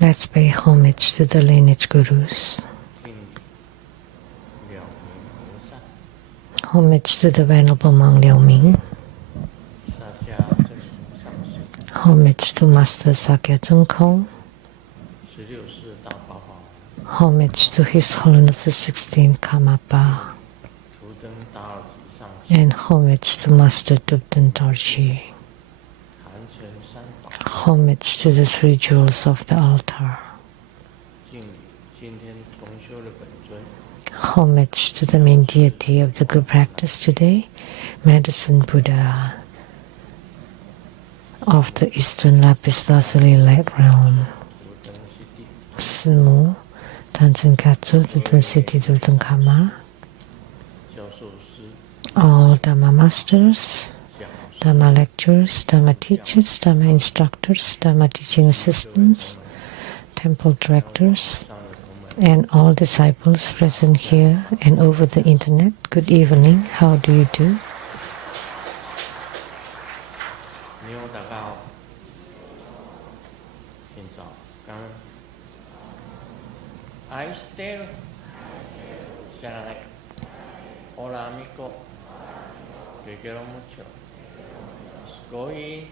Let's pay homage to the lineage gurus. Homage to the Venerable Monk Liao Ming. Homage to Master Sakya Zheng Kong. Homage to His Holiness the 16th Karmapa. And homage to Master Dubden Dorji. Homage to the three jewels of the altar. Homage to the main deity of the group practice today, Medicine Buddha of the Eastern Lapis Lazuli Light Realm. Simu, Tanzen Katsu, Duden City, Duden Kama. All Dharma Masters, Dharma lecturers, Dharma teachers, Dharma instructors, Dharma teaching assistants, temple directors, and all disciples present here and over the internet. Good evening. How do you do? Hola amigo, te quiero mucho. Sugoi,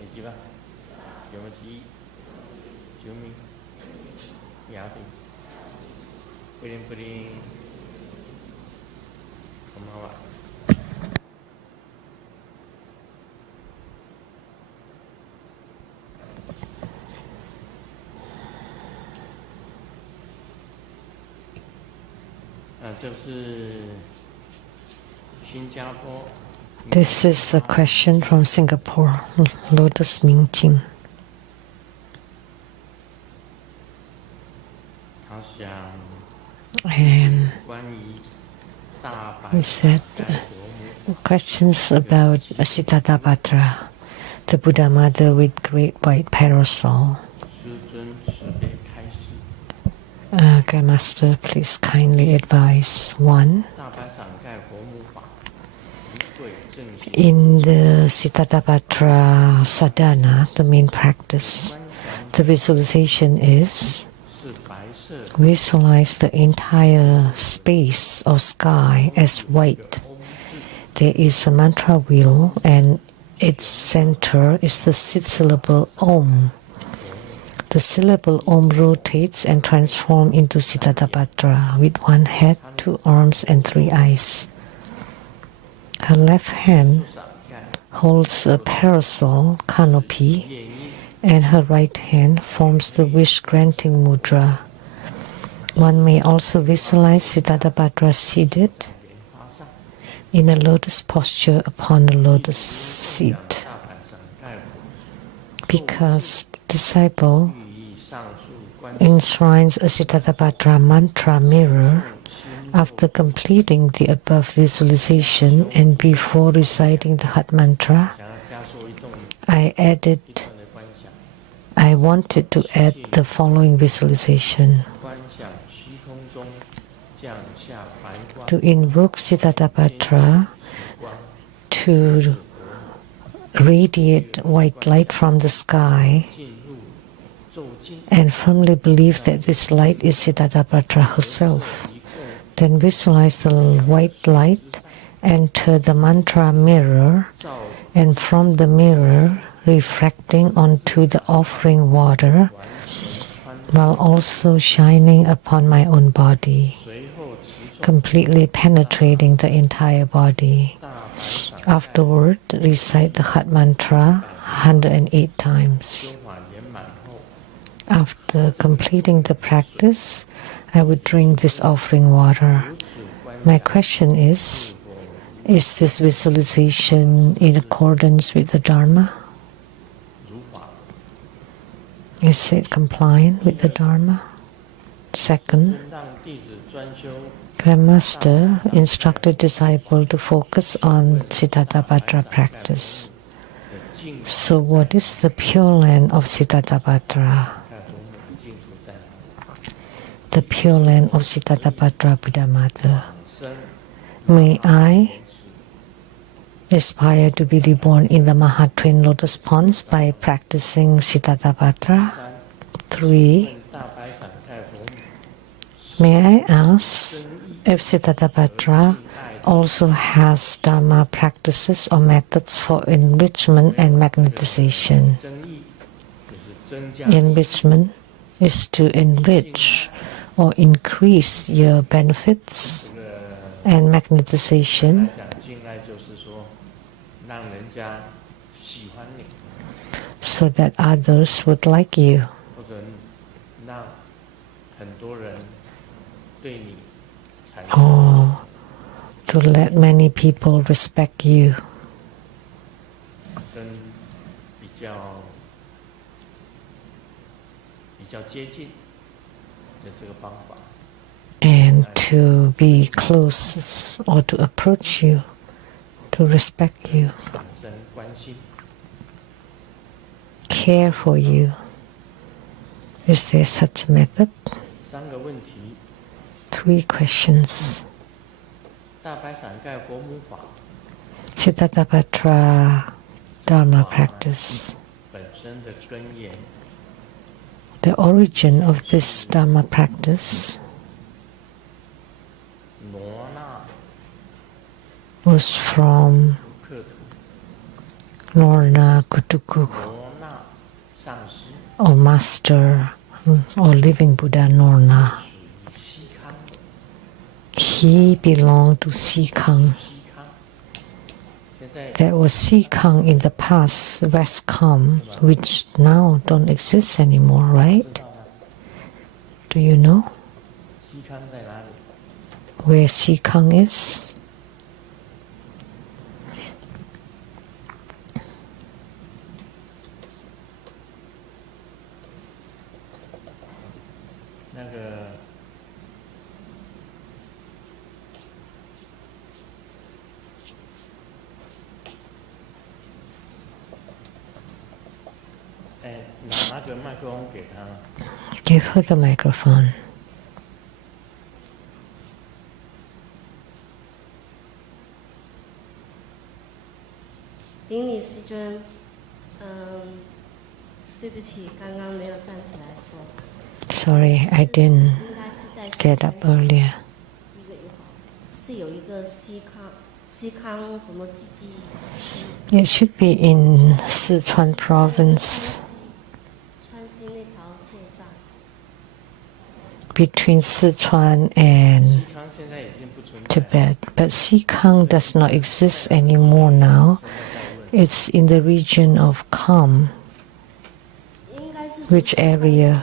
Nijiba, Yomaji, Yumi, Yabi, Purin, Komawa. This is a question from Singapore, Lotus Mingting. And he said questions about Siddhartha, the Buddha Mother with great white parasol. Grandmaster, please kindly advise. 1. In the Siddhartha sadhana, the main practice, the visualization is visualize the entire space or sky as white. There is a mantra wheel and its center is the syllable Om. The syllable Om rotates and transforms into Siddhartha with one head, 2 arms, and 3 eyes. Her left hand holds a parasol canopy, and her right hand forms the wish-granting mudra. One may also visualize Siddhartha seated in a lotus posture upon a lotus seat. Because disciple enshrines a Siddhartha mantra mirror after completing the above visualization and before reciting the Hat mantra, I wanted to add the following visualization. To invoke Siddhartha to radiate white light from the sky and firmly believe that this light is Siddhartha herself. Then visualize the white light enter the mantra mirror, and from the mirror refracting onto the offering water while also shining upon my own body, completely penetrating the entire body. Afterward, recite the Hat mantra 108 times. After completing the practice, I would drink this offering water. My question is this visualization in accordance with the Dharma? Is it compliant with the Dharma? Second, Grandmaster instructed disciple to focus on Siddhartha practice. So what is the Pure Land of Siddhartha? The Pure Land of Siddhartha Buddha Mother. May I aspire to be reborn in the Maha Twin Lotus Ponds by practicing Siddhartha. 3. May I ask if Siddhartha also has Dharma practices or methods for enrichment and magnetization? Enrichment is to enrich or increase your benefits, and magnetization so that others would like you. Or to let many people respect you. And to be close or to approach you, to respect you, care for you. Is there such a method? 3 questions. Siddhartha Dharma practice. The origin of this Dharma practice was from Lorna Kutuku, or Master, or Living Buddha Lorna. He belonged to Sikang. There was Sikang in the past, West Kham, which now don't exist anymore, right? Do you know where Sikang is? Give her the microphone. 顶礼师尊，对不起，刚刚没有站起来说。Sorry, I didn't 应该是在 get up earlier. 是有一个西康什么自治区。It should be in Sichuan province, 川西那条线上。 between Sichuan and Tibet. But Sikang does not exist anymore now. It's in the region of Kham. 应该是 Which area?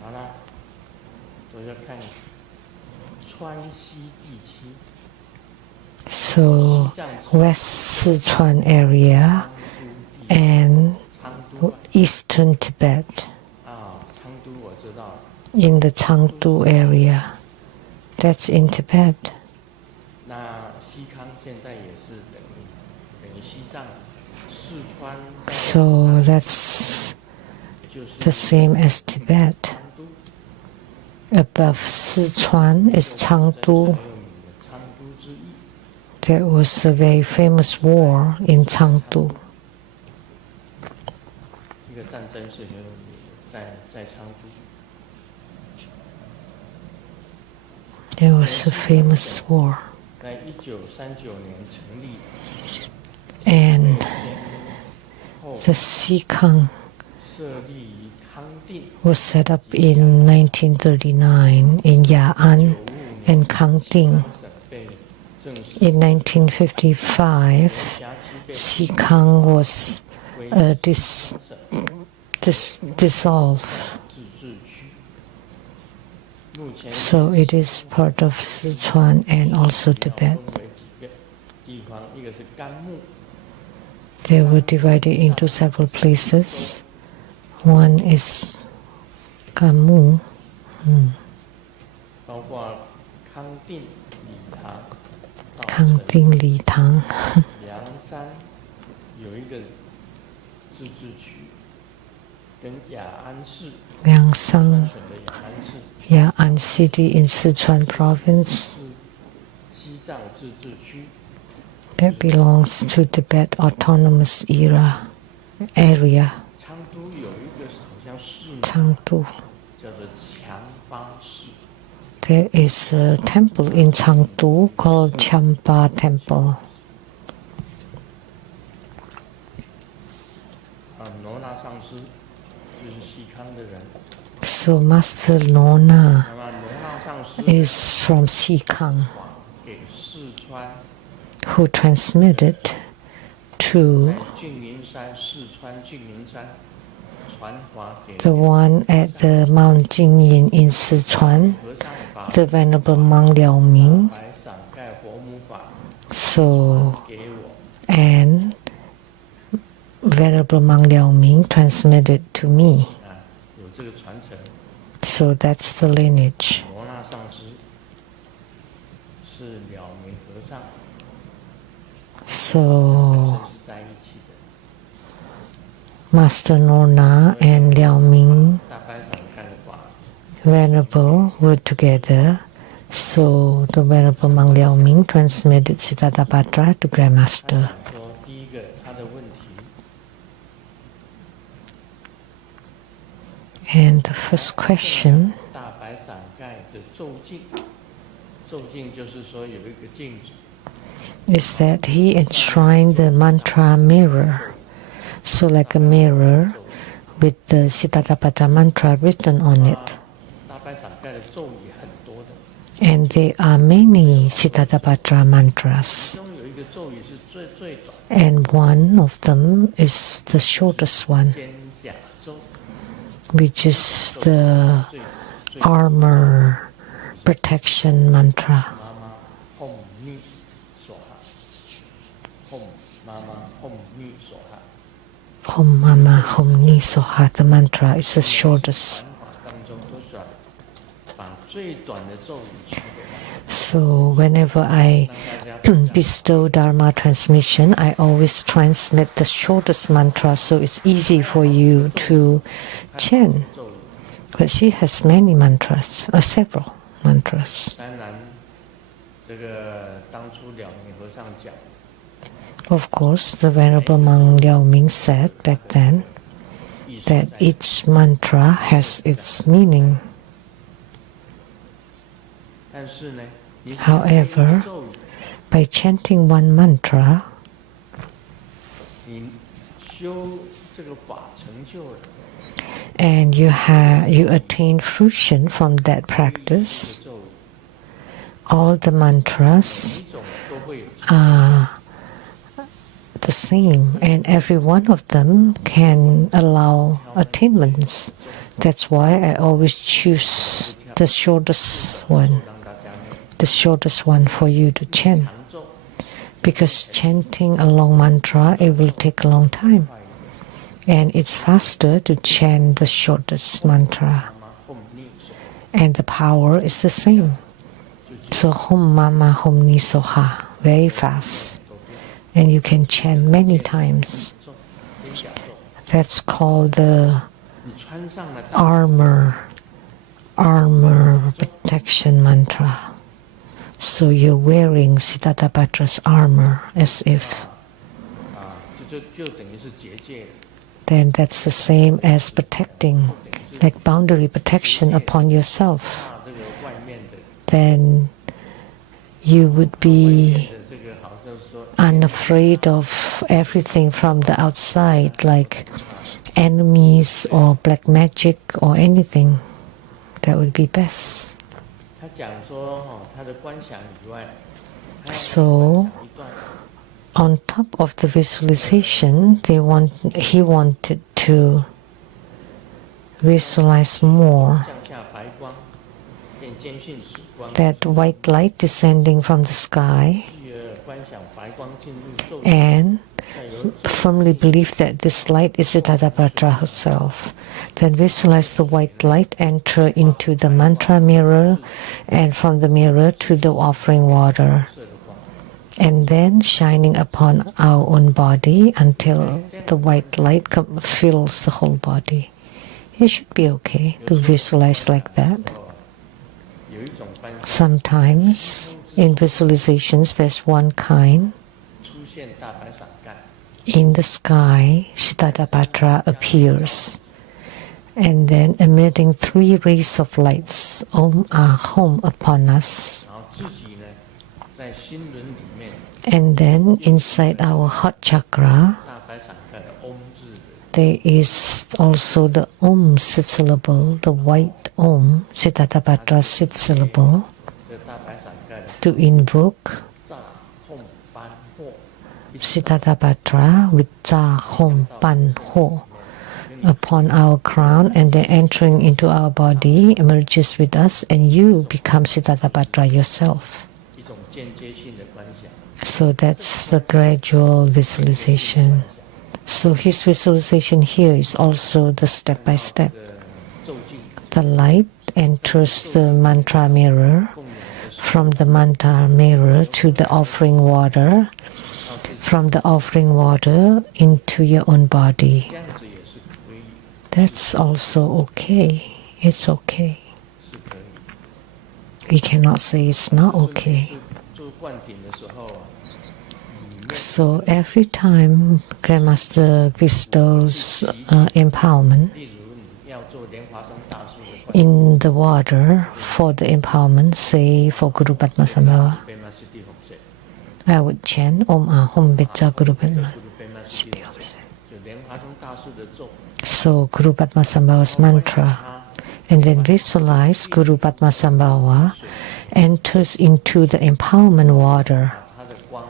好了，我要看川西地区。 So West Sichuan area and Eastern Tibet, in the Chengdu area. That's in Tibet. So that's the same as Tibet. Above Sichuan is Chengdu. There was a very famous war in Chengdu. There was a famous war. And the Sikang was set up in 1939 in Ya'an and Kangding. In 1955, Sikang was dissolved. So it is part of Sichuan and also Tibet. They were divided into several places. One is Kamu. Kangding Li Tang. Liangshan, Ya'an City in Sichuan province. that belongs to Tibet Autonomous area. 昌都有一个好像寺庙 Chengdu. 叫做强巴寺， There is a temple in Chengdu called Champa Temple. 罗那上师就是西康的人， So Master Nona 那么罗那上师 is from Xikang, 给四川 who transmitted to 在净灵山，四川净灵山传法给 the one at the Mount Jingyin in Sichuan, 和尚把 the Venerable Monk Liao Ming. 白伞盖活母法 So, 给我， and Venerable Monk Liao Ming transmitted to me. 有这个传承。 So that's the lineage. 罗那上师是了明和尚， So 本身是在一起的。 Master Nona and Liao Ming 大白伞盖的法， Venerable were together. So the Venerable Monk Liao Ming transmitted Siddhartha to Grandmaster. 说第一个他的问题， And the first question 大白伞盖的咒镜，咒镜就是说有一个镜子， is that he enshrined the mantra mirror. So like a mirror with the Siddhartha mantra written on it. 大白伞盖的咒语很多的， And there are many Siddhartha mantras. 其中有一个咒语是最短， And one of them is the shortest one, 肩胛咒， which is the armor protection mantra. 妈妈吽密所哈，吽妈妈吽密所哈。 Hom Mama Hom Ni Soha, the mantra is the shortest. 传法当中都是要把最短的咒语传给他， So whenever I 让大家 bestow Dharma transmission, I always transmit the shortest mantra so it's easy for you to chant. 咒语。 But she has many mantras, several mantras. 当然，这个当初了明和尚讲， Of course, the Venerable Monk Liao Ming said back then 意思 that 在 each mantra has its meaning. 但是呢，你 However 咒语， By chanting one mantra, 你修这个法成就了， and you attain fruition from that practice, 咒语 all the mantras 每一种都会有 are the same, and every one of them can allow attainments. That's why I always choose the shortest one, 让大家呢 the shortest one for you to chant. 长咒， Because chanting a long mantra, it will take a long time, 快一点。 and it's faster to chant the shortest mantra. 妈妈吽密所， And the power is the same. So Hom Mama Hom Ni Soha, very fast. And you can chant many times. 咒肩胛咒， That's called the 你穿上了 armor protection mantra. So you're wearing Siddhartha's armor as if. 就等于是结界了。 Then that's the same as protecting, like boundary protection upon yourself. 怕这个外面的 Then you would be 这个好像是说 unafraid of everything from the outside, like enemies or black magic or anything. That would be best. 他讲说他的观想以外， So 一段 on top of the visualization, he wanted to visualize more 向下白光，变坚信时光， that white light descending from the sky, 继而观想白光进入咒语， and 再由 firmly believe that this light is Siddhartha herself. Then visualize the white light enter into the mantra mirror, and from the mirror to the offering water, 色的光， and then shining upon our own body until the white light fills the whole body. It should be okay to visualize like that. 有一种观想 Sometimes in visualizations there's one kind 穿现大白伞盖， In the sky, Siddhartha appears, and then emitting 3 rays of lights, Om Ahom, upon us. 然后自己呢，在心轮里面 And then inside our heart chakra, 大白伞盖的嗡字的 there is also the Om sit syllable, the white Om, Siddhartha sit syllable, 这大白伞盖的 to invoke 炸吽班或 Siddhartha with Cha Hom Pan Ho upon our crown, and then entering into our body emerges with us, and you become Siddhartha yourself. 一种间接性的观想。 So that's the gradual visualization. So his visualization here is also the step by step. 咒境 The light enters the mantra mirror, from the mantra mirror to the offering water, from the offering water into your own body. 这样子也是可以， That's also okay. It's okay. 是可以。 We cannot say it's not okay. 做灌顶的时候啊， So every time Grandmaster bestows empowerment 例如你要做莲花生大树的灌顶， in the water for the empowerment, say for Guru Padmasambhava, 贝玛斯蒂红色， I would chant Om Ahom Becha Guru 这 Padma. 不是贝玛斯蒂红色，就莲花生大树的咒， So Guru Padmasambhava's mantra, and then visualize Guru Padmasambhava enters into the empowerment water 它的光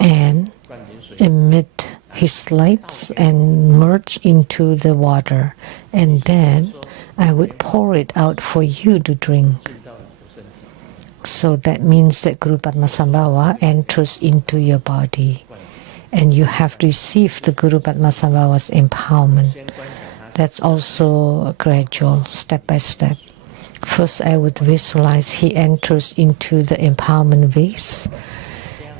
and 灌顶水， emit his lights and merge into the water, and then I would pour it out for you to drink. 进到你的身体， So that means that Guru Padmasambhava enters into your body, and you have received the Guru Padmasambhava's empowerment. 先观想它 That's also gradual, step by step. First, I would visualize he enters into the empowerment vase,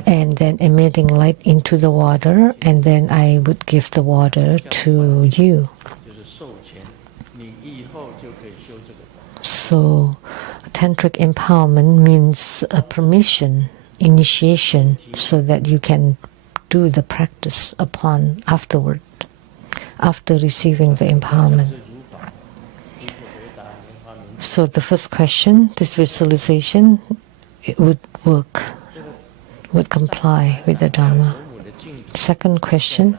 and then emitting light into the water, and then I would give the water to you. 就是授权，你以后就可以修这个法。 So, tantric empowerment means a permission, initiation, so that you can do the practice upon afterward, after receiving the empowerment. 是如法，如果回答莲花明， So the first question, this visualization, it would work, would comply with the Dharma. 母的净土， Second question,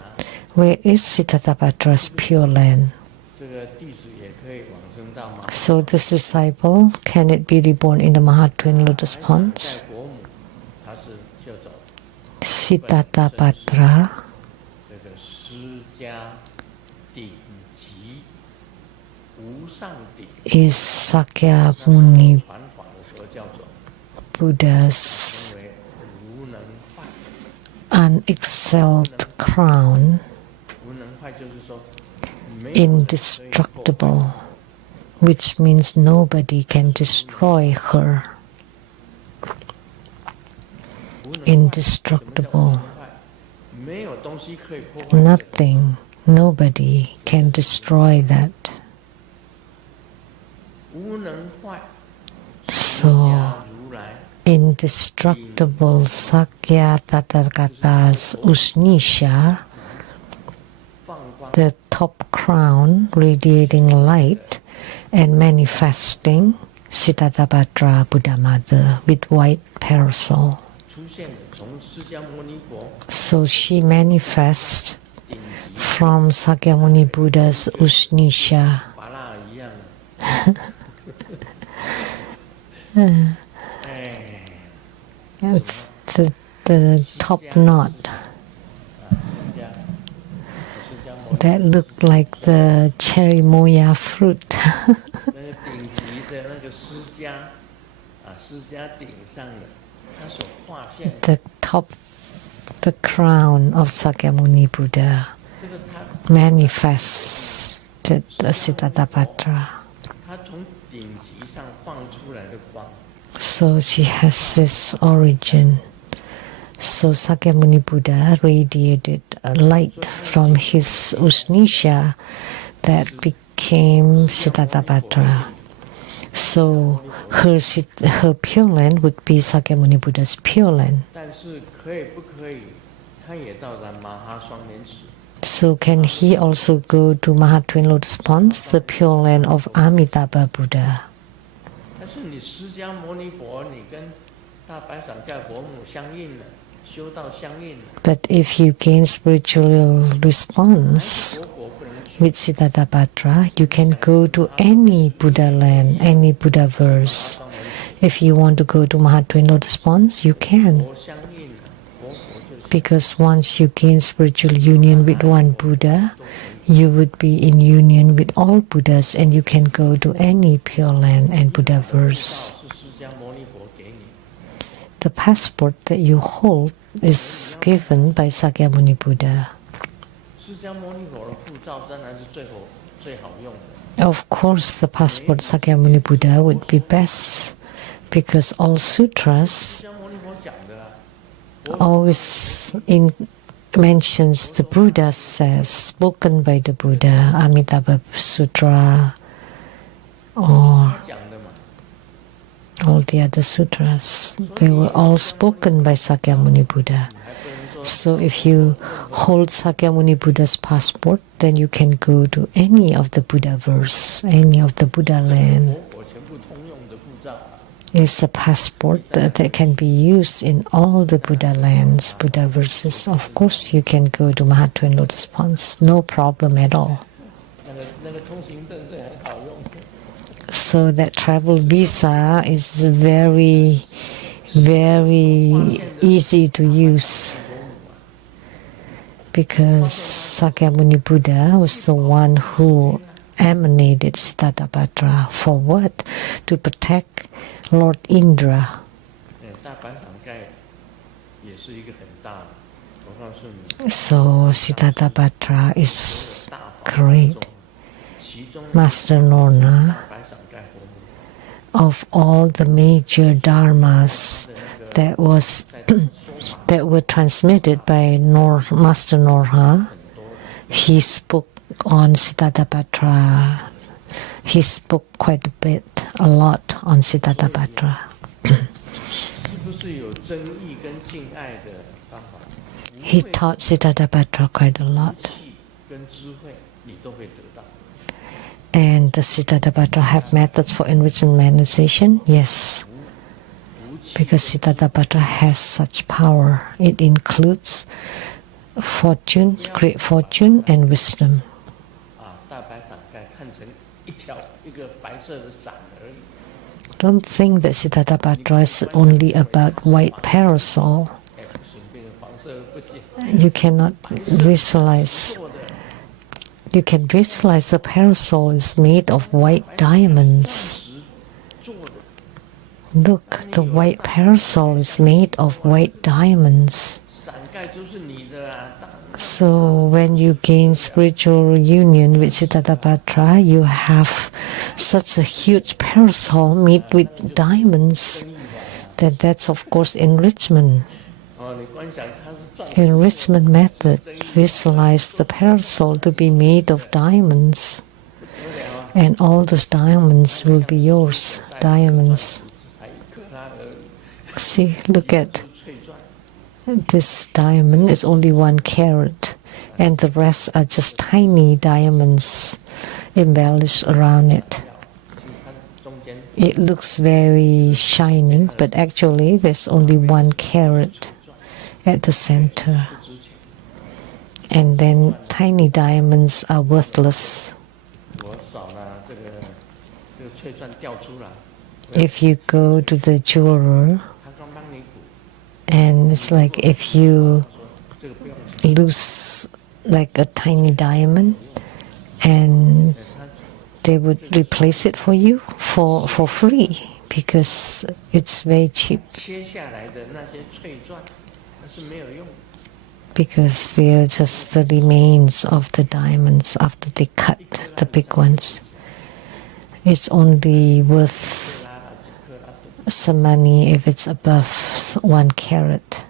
where is Siddhartha's pure land? 这个弟子也可以往生到吗？ So this disciple, can it be reborn in the Mahatwin Lotus 在 Ponds? 国母，他是叫做 Siddhartha 这个释迦顶级无上顶， is Sakyamuni 传法的时候叫做 Buddha's 称为无能坏。 unexcelled crown, 无能坏就是说没有人可以 indestructible, which means nobody can destroy her. 无能坏 Indestructible, 什么叫无能坏？没有东西可以破坏这个。 nothing, nobody can destroy that. 无能坏， So 假如来 indestructible Sakya Tathagata's Usnisha, 放光， the top crown radiating light and manifesting Siddhartha Buddha Mother with white parasol. 出现的从释迦牟尼佛 So she manifests 顶级 from Sakyamuni Buddha's Usnisha. 拔蜡一样。哎， The top knot 释迦牟尼 that looked like the cherry moya fruit. 那个顶级的那个释迦释迦顶上的他所画现的 The top, the crown of Sakyamuni Buddha 这个他 manifested the Siddhartha. 他从顶级上放出来的光， So she has this origin. So Sakyamuni Buddha radiated a light from his Usnisha that became Siddhartha. So her pure land would be Sakyamuni Buddha's pure land. 但是可以不可以他也到达马哈双莲池。 So can he also go to Maha Twin Lotus Ponds, the Pure Land of Amitabha Buddha? 但是你释迦牟尼佛，你跟大白伞盖佛母相应了，修道相应了。 But if you gain spiritual response 佛果不能去， with Siddhartha, you can go to any Buddha land, any Buddha verse. If you want to go to Maha Twin Lotus Ponds, you can. 佛相应了，佛就是。 Because once you gain spiritual union with one Buddha, you would be in union with all Buddhas and you can go to any Pure Land and Buddha verse. 是释迦牟尼佛给你， The passport that you hold is given by Sakyamuni Buddha. 释迦牟尼佛的护照当然是最好用的。 Of course, the passport Sakyamuni Buddha would be best because all sutras 释迦牟尼佛讲的啊， always mentions the Buddha says, spoken by the Buddha, Amitabha Sutra, or 他讲的嘛。 all the other sutras. They were all spoken by Sakyamuni Buddha. 还不能说 So if you hold Sakyamuni Buddha's passport, then you can go to any of the Buddha verse, any of the Buddha 佛 land. 果全部通用的护照。 It's a passport that can be used in all the Buddha lands, Buddha verses. Of course, you can go to Maha Twin Lotus Ponds, no problem at all. 那个通行证是很好用的。 So that travel visa is very, very easy to use. Because Sakyamuni Buddha was the one who emanated Siddhartha. For what? To protect Lord Indra. 大白伞盖也是一个很大的，我告诉你， So Siddhartha is 大法 great 中，其中 Master Norna 白伞盖佛母 of all the major dharmas that that were transmitted by Master Norha. He spoke on Siddhartha. He spoke quite a bit, a lot on Siddhartha. 是不是有争议跟敬爱的方法？ He taught Siddhartha quite a lot. 气跟智慧你都会得到。 And does Siddhartha have methods for enrichment meditation? Yes. 无气 Because Siddhartha has such power. It includes fortune, great fortune, and wisdom. 啊，大白伞盖看成一个白色的伞而已。 Don't think that Siddhartha is only about white parasol. 哎，不行，变成黄色的不行。 You cannot visualize. 做的 You can visualize the parasol is made of white diamonds. 石做的， Look, the white parasol is made of white diamonds. 伞盖都是你的啊。So when you gain spiritual union with Siddhartha, you have such a huge parasol made with diamonds. That's of course enrichment. 哦，你观想它是钻石。 Enrichment method. Visualize the parasol to be made of diamonds. And all those diamonds will be yours. Diamonds. 才1克拉而已， See, look at 翠钻。 this diamond is only 1 carat, and the rest are just tiny diamonds embellished around it. 其实它中间 It looks very shining, but actually there's only 1 carat at the center. 不值钱。 And then tiny diamonds are worthless. 我扫了这个翠钻掉出来， If you go to the jeweler, 他刚帮你补， and it's like if you 这个不用钱。 lose like a tiny diamond, and 他 they would replace it for you for free because it's very cheap, 切下来的那些翠钻，那是没有用的。 because they're just the remains of the diamonds after they cut the big ones. It's only worth 克拉了几克拉都 some money if it's above 1 carat.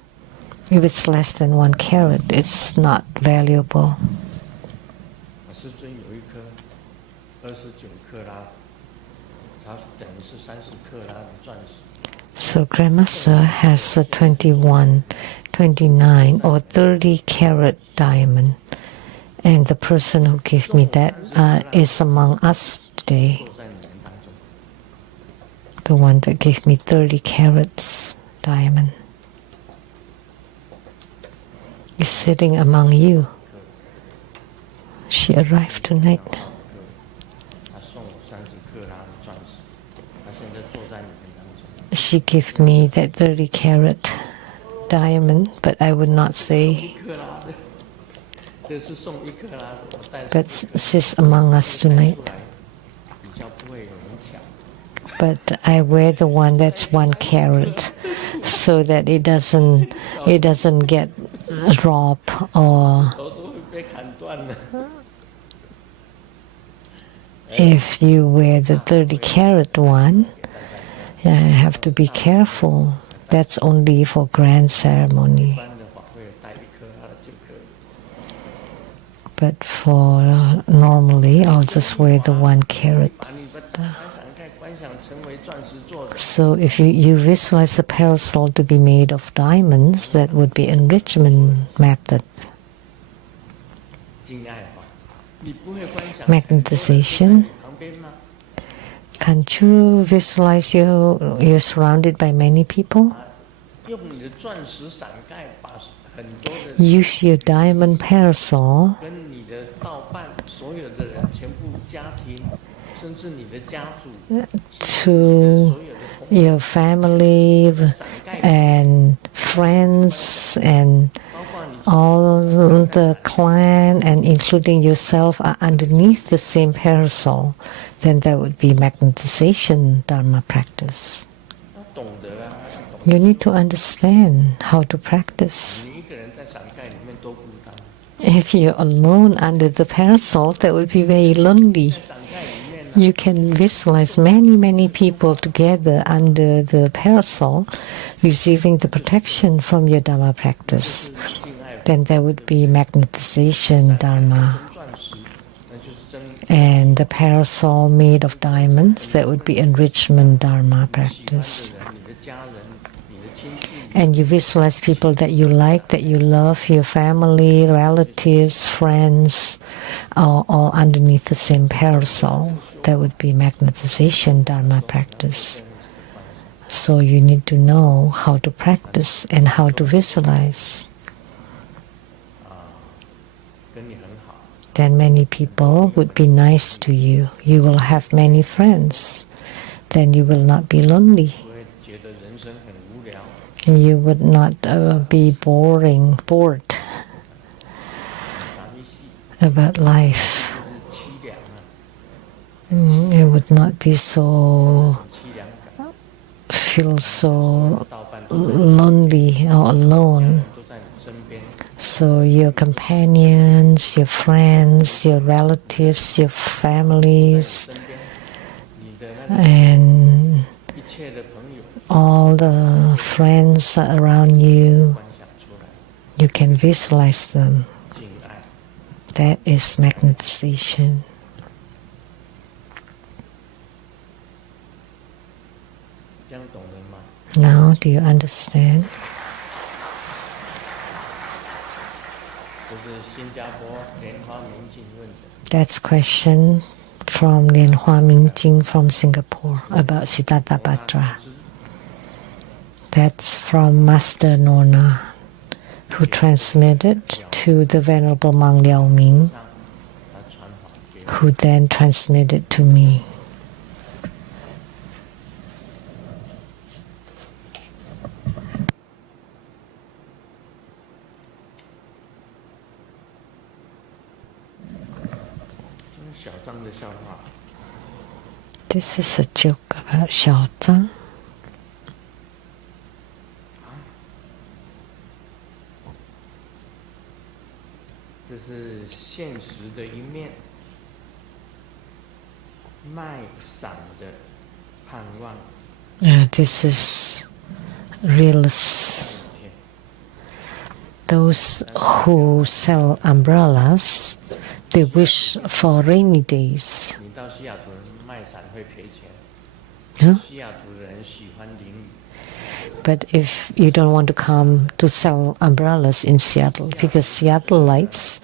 If it's less than 1 carat, it's not valuable. 我师尊有一颗29克拉，它等于是30克拉的钻石。So grandmaster has a 21, 29 or 30 carat diamond. And the person who gave me that is among us today. 坐在你们当中。 The one that gave me 30 carats diamond is sitting among you. She arrived tonight. 他送我30克拉的钻石，他现在坐在你们当中。 She gave me that 30 carat diamond, but I would not say. 1克拉的，这是送1克拉的，我带 But she's among us tonight. 出来，比较不会有人抢。 But I wear the one that's 1 carat, so that it doesn't get robbed or. 头都会被砍断的。 If you wear the 30 carat one, you have to be careful. That's only for grand 一 ceremony. 般的法会带1克拉的就可以。 But for normally, I'll just wear the 1 carat. 把你的打开闪开，观想成为钻石做的。 So if you visualize the parasol to be made of diamonds, that would be enrichment method. 敬爱法，你不会观想 Magnetization. 旁边吗？ Can't you visualize you're surrounded by many people? 用你的钻石伞盖，把很多的 Use your diamond parasol 跟你的道伴，所有的人，全部家庭，甚至你的家族， to 所有的同 your family 伞盖， and friends and 包括你 all the clan and including yourself are underneath the same parasol, then that would be magnetization Dharma practice. 要懂得啊，懂 You need to understand how to practice. 你一个人在伞盖里面多孤单， If you're alone under the parasol, that would be very lonely. 伞盖里面呢， You can visualize many people together under the parasol, receiving the protection from your Dharma practice. 敬爱 Then there would be magnetization Dharma. 真钻石，那就是真 And the parasol made of diamonds, that would be enrichment Dharma 喜欢 practice. 的人，你的家人，你的亲戚， And you visualize people that you like, that you love, your family, relatives, friends, all underneath the same parasol. That would be magnetization Dharma practice. So you need to know how to practice and how to visualize. 跟你很好， Then many people would be nice to you. You will have many friends. Then you will not be lonely. 不会觉得人生很无聊， You would not be bored 傻逼戏， about life. 就是凄凉啊， It would not be so 凄凉感， feel so 道伴都在 lonely or alone. 都在你身边， So your companions, your friends, your relatives, your families, 身边，你的那个 and 一切的朋友 all the friends are around you, 观想出来， you can visualize them. 敬爱， That is magnetization. 这样懂得吗？ Now, do you understand? 这是新加坡莲花明镜问的。 That's question from Lian Hua Mingjing from Singapore about Siddhartha. That's from Master Nona, who transmitted to the Venerable Mang Liao Ming, 他传法给 who then transmitted to me. 小张的笑话， This is a joke about Xiao Zhang. 这是现实的一面，卖伞的盼望。 This is realist. 天， Those who sell umbrellas, they wish for rainy days. 你到西雅图人卖伞会赔钱， Huh? 西雅图人喜欢淋雨， But if you don't want to come to sell umbrellas in Seattle, because Seattleites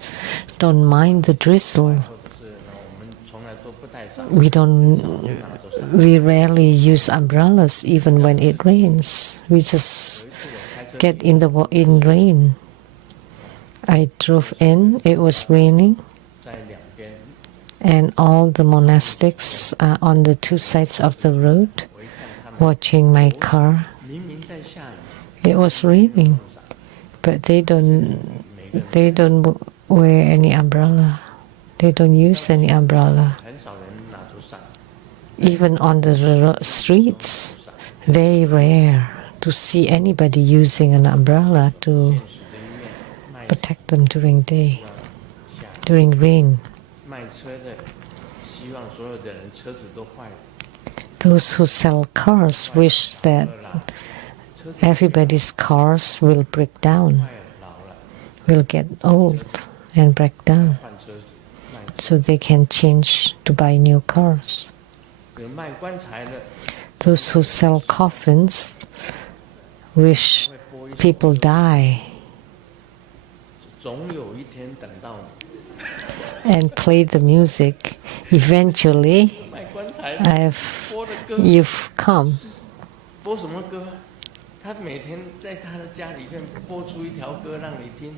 don't mind the drizzle, 或者是呢，我们从来都不带伞，很少就拿着伞。 we rarely use umbrellas even when it rains. We just 有一次我开车 get in rain. I drove in, it was raining, 在两边， and all the monastics are on the two sides of the road 我一看他们 watching my car. 明明在下雨， It was raining, but they don't wear any umbrella. They don't use any umbrella. 很少人拿出伞， Even on the streets, very rare to see anybody using an umbrella to 现实的一面，卖 protect them during day, 下雨 during rain. 卖车的，希望所有的人车子都坏了， Those who sell cars wish that 啦，车子 everybody's cars will break down, 坏了，老了， will get old and break down, 换车子，卖 so they can change to buy new cars. 有卖棺材的， Those who sell coffins wish 会播一首 people die 总有一天等到你。 and play the music. Eventually, 卖棺材的 I've 播的歌， you've come. 播什么歌？他每天在他的家里面播出一条歌让你听，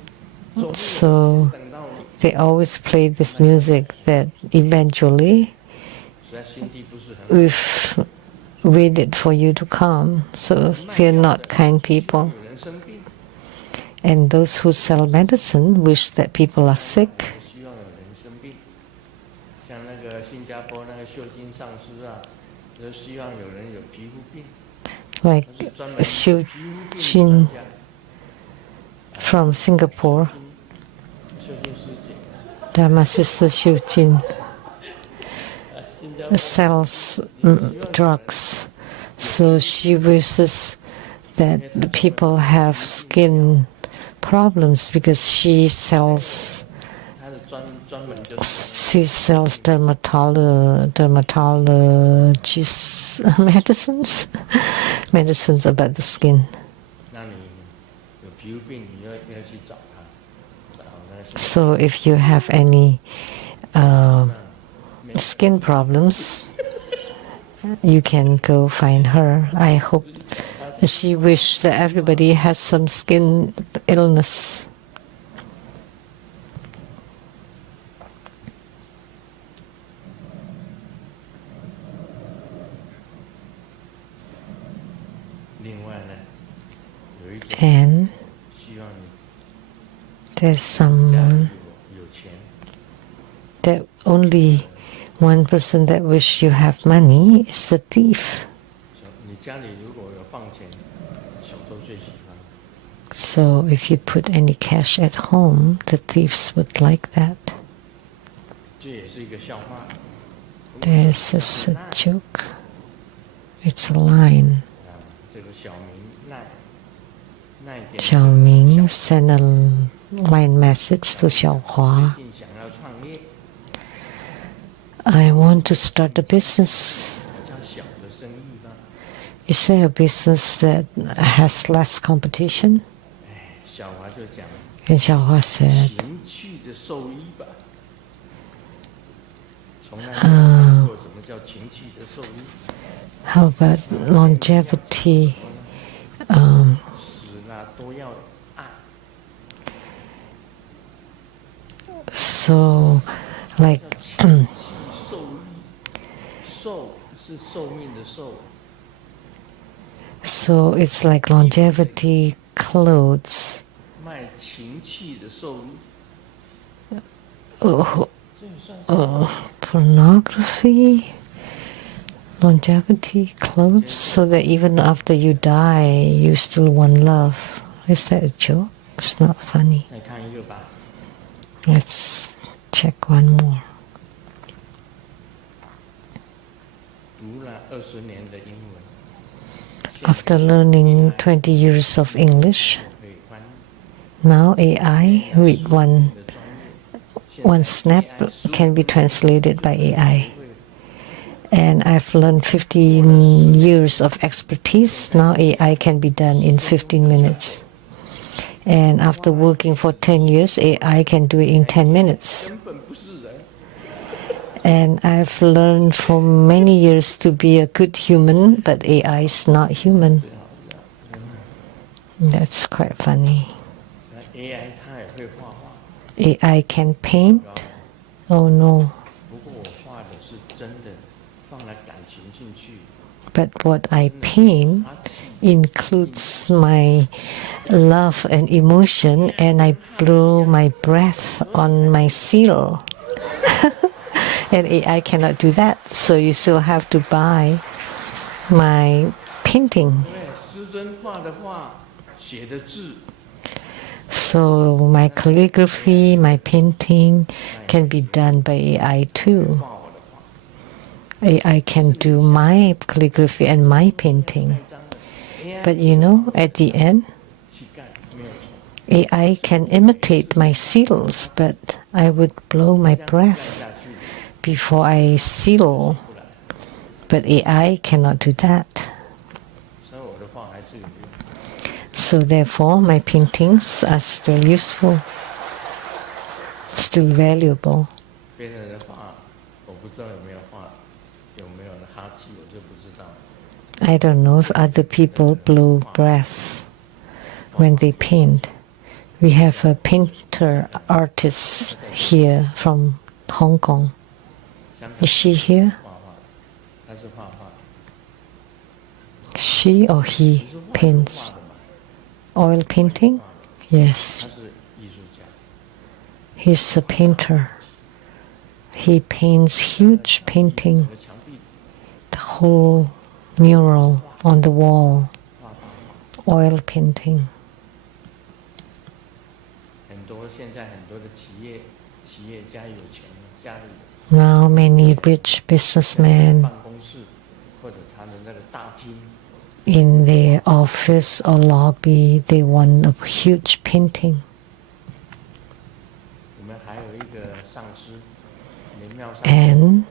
总有一 So 天等到你。 they always play this music that eventually 实在心地不是很好。 we've waited for you to come. So they're not kind people. 有人生病， And those who sell medicine wish that people are sick. 希望有人生病。像那个新加坡那个秀金上师啊，就希望有人有皮肤病， Like 他是专门 Xiu 皮肤病 Jin 专家。 from Singapore, 秀金师姐， Dharma Sister Xiu Jin 新加坡 sells drugs. So she wishes that the people have skin problems because she sells 他的专门就是 she sells dermatologist medicines about the skin. 让你有皮肤病，你要去找他，找那个 So if you have any skin problems, you can go find her. I hope she wishes that everybody has some skin illness. 另外呢，有一种 And 希望你 there's 家 someone 里有钱， that only one person that wish you have money is the thief. 你家里如果有放钱，小偷最喜欢。 So if you put any cash at home, the thieves would like that. 这也是一个笑话。 This is a joke. It's a line. 啊，这个小明那一点 Xiao Ming sent a line message to Xiao Hua. 最近想要创业， I want to start a business. 比较小的生意吧。 Is there a business that has less competition? 哎，小华就讲 And Xiao Hua said, 情趣的兽医吧，从来没有看过什么叫情趣的兽医。 how about longevity? 死啦都要爱， So, like, 情趣兽医，寿是寿命的寿， so it's like longevity clothes. 卖情趣的兽医， Oh, 这也算是 pornography? Longevity clothes? So that even after you die, you still want love. Is that a joke? It's not funny. 再看一个吧。 Let's check one more. 读了20年的英文， After learning 20 years of English, 可以翻 now AI with 的专业。 one snap can be translated by AI. And I've learned 15 years of expertise. Now AI can be done in 15 minutes. And after working for 10 years, AI can do it in 10 minutes. 根本不是人。 And I've learned for many years to be a good human, but AI is not human. That's quite funny. 那 AI 它也会画画， AI can paint. Oh no. 不过我画的是真的，放了感情进去。 But what I paint includes my love and emotion, and I blow my breath on my seal. And AI cannot do that, so you still have to buy my painting. 对，师尊画的画，写的字， So my calligraphy, my painting can be done by AI too. 画我的画。 AI can do my calligraphy and my painting. 张的 AI But you know, at the end, 乞丐没有错， AI can imitate my seals, but I would blow my 这样 breath 下去 before I seal. 不来。 But AI cannot do that. 所以我的画还是有用。 So therefore, my paintings are still useful, still valuable. 别人的画，我不知道有没有画，有没有哈气，我就不知道。 I don't know if other people blow breath when they paint. We have a painter artist here from Hong Kong. 香港 Is she here? 画画，他是画画， She or he 只是画 paints 画的嘛， oil painting? 他 Yes, 是艺术家。 he's a painter. He paints huge 整 painting, 个墙壁 the whole mural on the wall, 画大画， oil painting. 很多现在很多的企业家有钱的家里 Now many rich 的 businessmen 办公室或者他的那个大厅， in their office or lobby, they want a huge painting. 我们还有一个上师，莲庙上师 And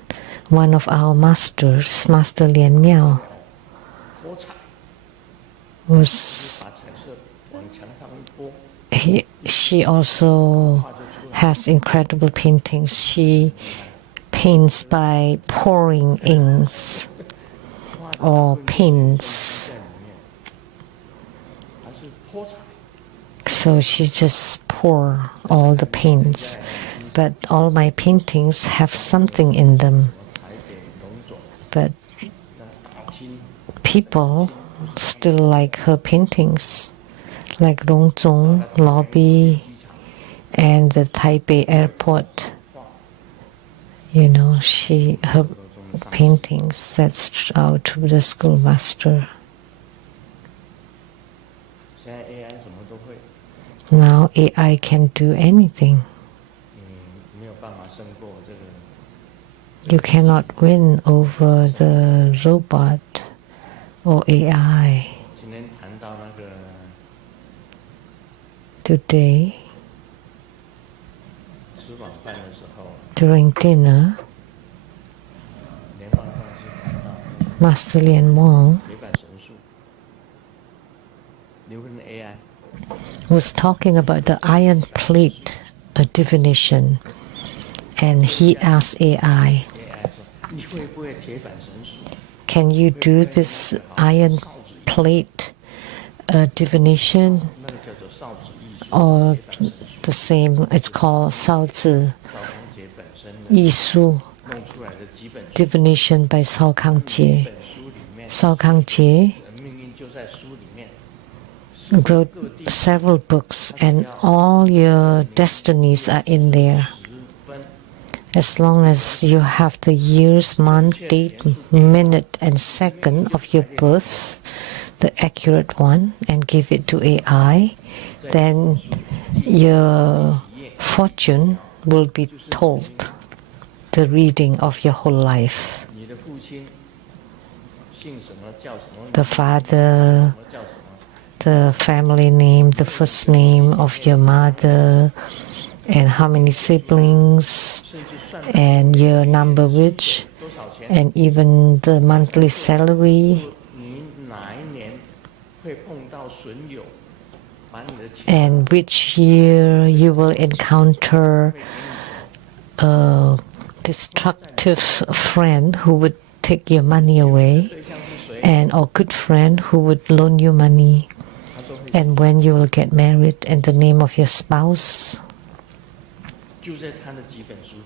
one of our masters, Master Lian Miao, 泼彩， was 把彩色往墙上一泼， she also 画就出来。 has incredible paintings. She paints by pouring inks 画的 or 大 paints. 在里面，还是泼彩。 So she just pour all the paints. But all my paintings have something in them. 台北龙总 But 那大厅， people still like her paintings, like Rongzhong Lobby 机场 and the Taipei airport. You know, her paintings, that's our Buddha school master. 现在 AI 什么都会， Now AI can do anything. 没有办法胜过这个。 You cannot win over the robot or AI. 今天谈到那个 Today, 吃晚饭的时候， during dinner, 莲花上是谈到 Master Lian Wang 铁板神术，留跟 AI， was talking about the iron plate divination, and he asked AI, AI 说你会不会铁板神术？ can you do this iron plate divination? 那个叫做少子艺术， Or 铁板神术， the same, it's called 烧字少康节本身的艺术弄出来的几本书， divination by 烧康一节。本书里面，烧康节命运就在书里面。 wrote several books, and all your destinies are in there. 10分 As long as you have the years, month, date, minute, and second of your birth, the accurate one, and give it to AI, then your fortune will be told. The reading of your whole life. 你的父亲姓什么叫什么？ The father, 什么叫什么？ the family name, the first name of your mother, and how many siblings, 甚至算 and your number which, 多少钱 and even the monthly salary, 你哪一年会碰到损友，把你的钱 and which year you will encounter 会给你钱， a destructive friend who would take your money away, 对象是谁， and or good friend who would loan you money, 他都会 and when you will get married, and the name of your spouse. 就在他的几本书里。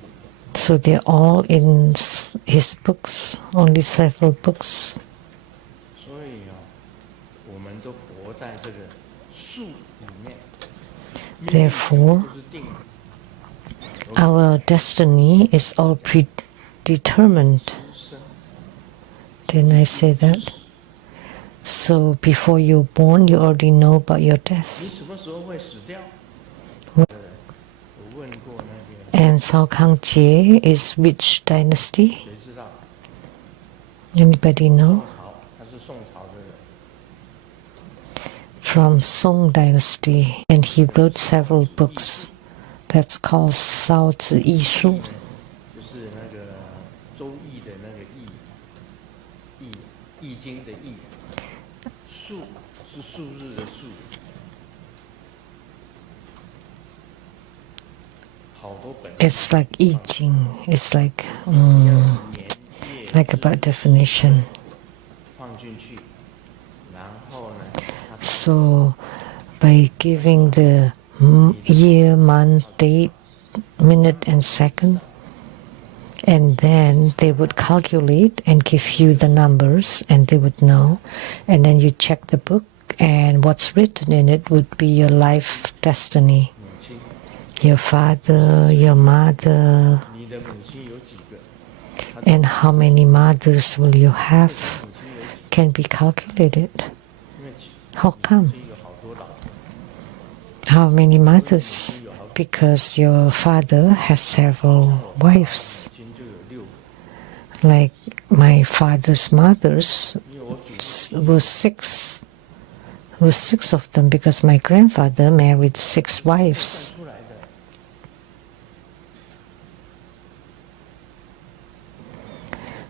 So they're all in his books, only several books. 所以我们都活在这个术里面。 Therefore, 就是定的。 our destiny is all predetermined. Didn't I say that? So before you're born, you already know about your 你 death. 什么时候会死掉？ What- 我问过那个， And Sao Kang Jie is which dynasty? 谁知道？ Anybody 宋 know? 朝，他是宋朝的人。 From Song dynasty, and he wrote several books. That's called Sao Zi Yi Shu. 就是那个周易的那个易经的易，数是数日的数，好多本。 It's like I Ching. It's like 年月 like about definition. 放进去，然后呢，它 So by giving the year, month, date, minute, and second, and then they would calculate and give you the numbers, and they would know, and then you check the book, and what's written in it would be your life destiny. 母亲， Your father, your mother, 你的母亲有几个？ and how many mothers will you have 母亲有几？ can be calculated. 因为 How come? 有好多老婆， How many mothers? Because your father has several wives. 母亲就有6个， Like my father's mothers 因为我祖 were six of them, because my grandfather married 6 wives. 出来的。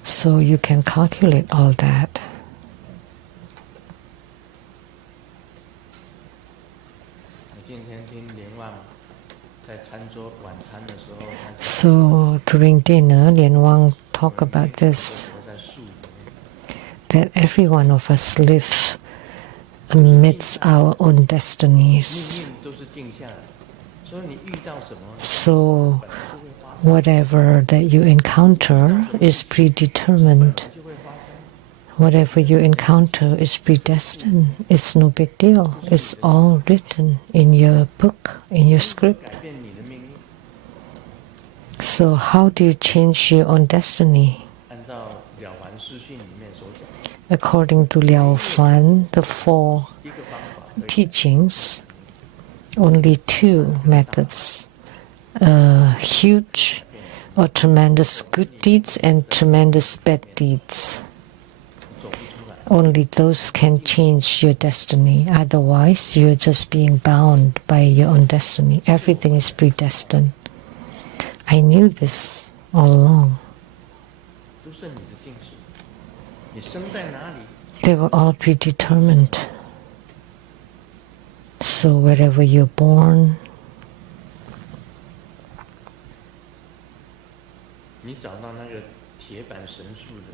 So you can calculate all that. 我今天听莲旺在餐桌晚餐的时候，他 So during dinner, Lian Wang talked about this, 活在树里面， that every one of us live amidst our own destinies. 命运都是定下来的，所以你遇到什么， So 本来就会发生， whatever that you encounter is predetermined. 就会发生。 Whatever you encounter is predestined. It's no big deal. It's all written in your book, in your script. 改变你的命运， So how do you change your own destiny? 按照了凡四训里面所讲， According to Liao Fan, the 4一个方法可以 teachings, only 2 methods. Huge or tremendous good deeds and tremendous bad deeds. 走不出来。 Only those can change your destiny. Otherwise, you're just being bound by your own destiny. Everything is predestined. I knew this all along. 都是你的定数，你生在哪里， They were all predetermined. So wherever you're born, 你找到那个铁板神术的，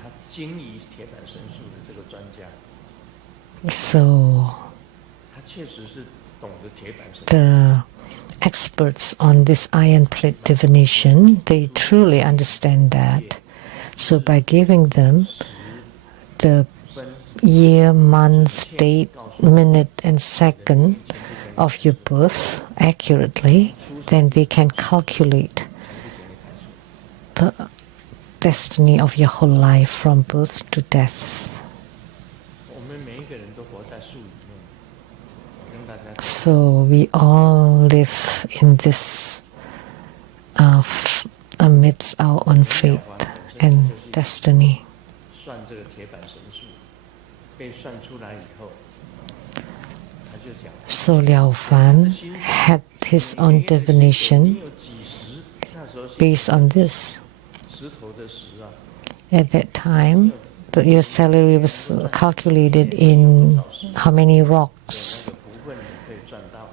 他精于铁板神术的这个专家， so 他确实是懂得铁板神术。 the experts on this iron plate divination, they truly understand that. So by giving them the 分 year, month, date, minute, and second of your birth accurately, then they can calculate the destiny of your whole life from birth to death. 我们每一个人都活在树里面，我跟大家讲， So we all live in this amidst our own fate and destiny. 算这个铁板神术，被算出来以后，他就讲， So Liao Fan had his own 你 divination 有几十，那时候 based on this. 石头的石啊， At that time, your salary was calculated in how many rocks. 部分你可以赚到。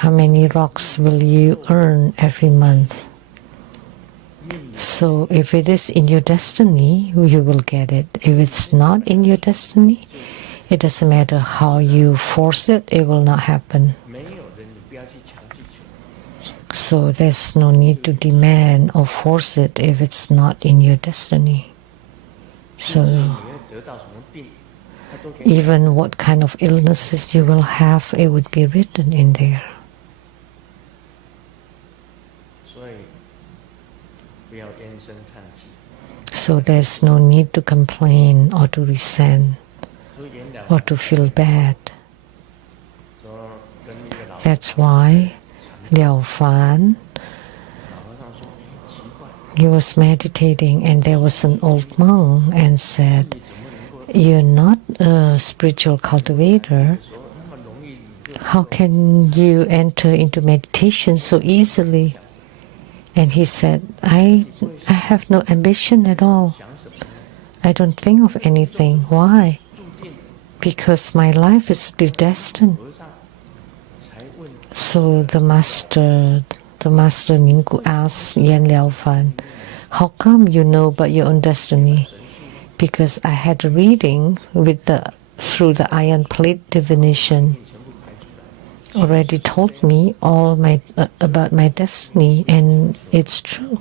How many rocks will you earn every month? So if it is in your destiny, you will get it. If it's not in your destiny, it doesn't matter how you force it, it will not happen. 没有的你不要去强去求。 So there's no need to demand or force it if it's not in your destiny. 甚至 So 你会得到什么病，他都给你。 even what kind of illnesses you will have, it would be written in there. 所以不要唉声叹气。 So there's no need to complain or to resent 所以演两 or to feel bad. 说跟那个老 That's why Liao Fan, 和尚说，哎，奇怪， he was meditating and there was an old monk and said, 你怎么能够 you're not a spiritual cultivator. 说那么容易你就 How can you enter into meditation so easily? And he said, I have no ambition at all. 想什么呢？ I don't think of anything. Why? 注定 Because my life is predestined. 和尚才问 So the master Ninggu asked Yan Liao Fan, how come you know about your own destiny? Because I had a reading through the iron plate divination. 全部排出来。 Already told me all about my destiny, and it's true.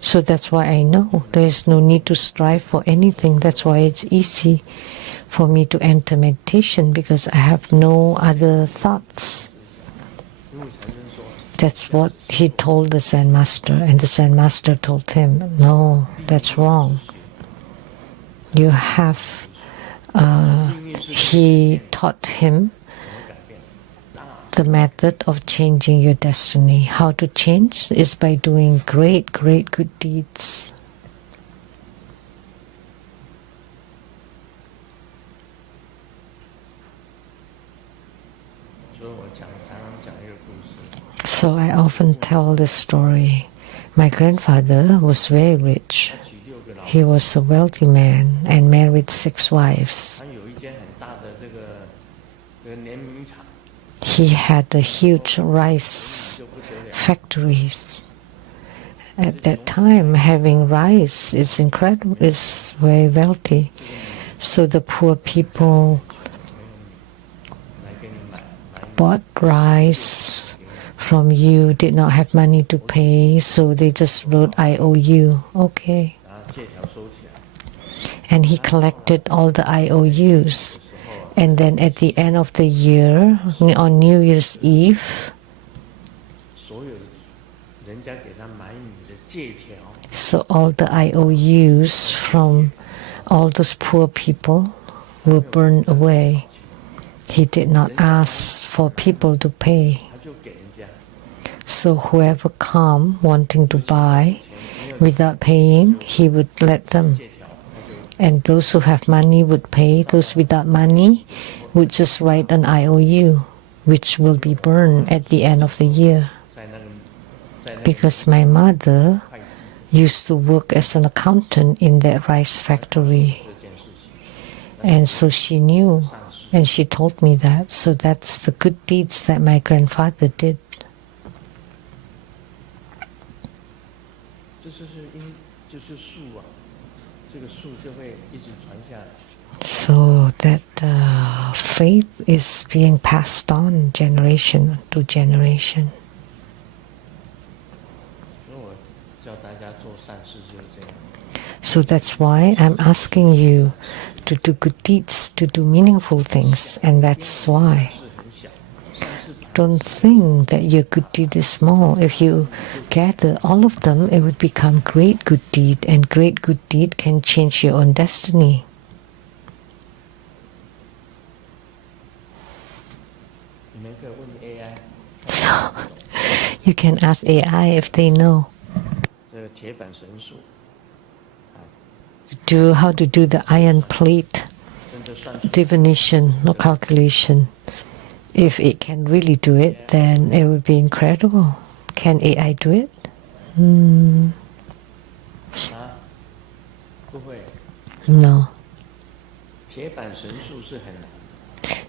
So that's why I know there's no need to strive for anything. That's why it's easy for me to enter meditation, because I have no other thoughts. 因为禅师说， That's what he told the Zen master, and the Zen master told him, no, that's wrong. You have, he taught him 怎么改变？当然 the method of changing your destiny. How to change is by doing great, great good deeds. 所以我常常讲一个故事。 So I often tell this story. My grandfather was very rich. 他娶6个老婆， He was a wealthy man and married 6 wives. 他有一间很大的这个联名厂， He had a huge rice 就不得了。 factories. At that time, having rice is incredible, is very wealthy. So the poor people 来给你买 bought rice from you, did not have money to pay, so they just wrote IOU. Okay. 然后借条收起来。 And he collected all the IOUs. And then at the end of the year, on New Year's Eve, 所有人家给他买你的借条， so all the IOUs from all those poor people were burned away. He did not ask for people to pay. 他就给人家。 So whoever come wanting to buy without paying, he would let them. 借条，他就 And those who have money would pay. Those without money would just write an IOU, which will be burned at the end of the year. 在那个在那个 Because my mother 会计 used to work as an accountant in that rice factory. 这件事情， And so she knew, 上市 and she told me that. So that's the good deeds that my grandfather did. 这就是树啊，这个树就会一直传下来。 So that faith is being passed on generation to generation. 所以我教大家做善事就是这样。 So that's why I'm asking you to do good deeds, to do meaningful things, and that's why. 是很小，善事本来 Don't think that your good deed is small. If you gather all of them, it would become great good deed, and great good deed can change your own destiny. 你们可以问 AI， So you can ask AI if they know 这个铁板神术， how to do the iron plate 真的算出 divination or calculation. If it can really do it, then it would be incredible. Can AI do it? 他不会。 No. 铁板神术是很难。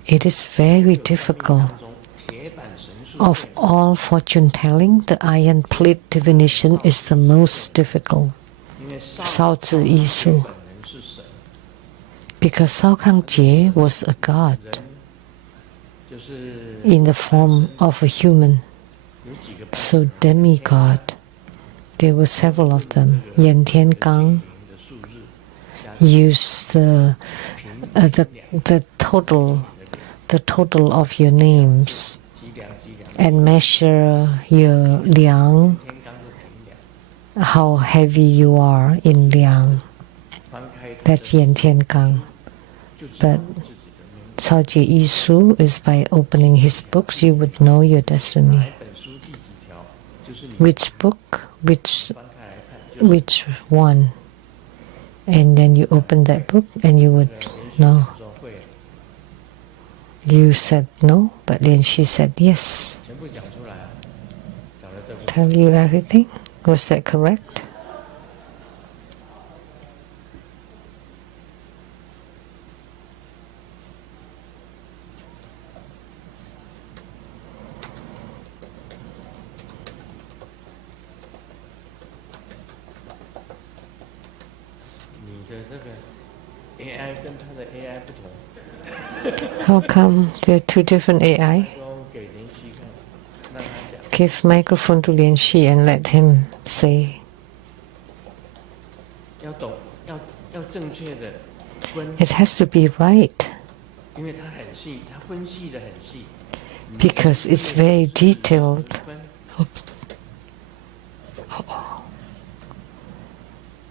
It is very difficult. 当中铁板神术 Of all fortune telling, the iron plate divination is the most difficult. 因为少子艺术本人是神， Because Sao Kang Jie was a god 就是 in the form of a human. 有几个 So demigod, there were several of them. Yan Tian Gang 的数日，加 used the total of your names 几两几两， and measure your liang, 天罡是衡量， how heavy you are in liang. 翻开它 That's Yan Tian Gang. 就知道 But 自己的命。 Sao Jie Yisu is by opening his books you would know your 哪 destiny. 一本书第几条，就是你 Which book, which 翻开来看，就是 which one, and then you open that book and you would 连续 know. 说会， You said no, but then she said yes. 全部讲出来啊，讲的对不对？ Tell you everything. Was that correct? 你的这个 AI 跟他的 AI 不同， How come there are two different AI? 都给连续看，让他讲， Give microphone to Lian Xi and let him say. 要懂，要正确的分， It has to be right 因为它很细，它分析的很细。 because it's very detailed. 分 Oops.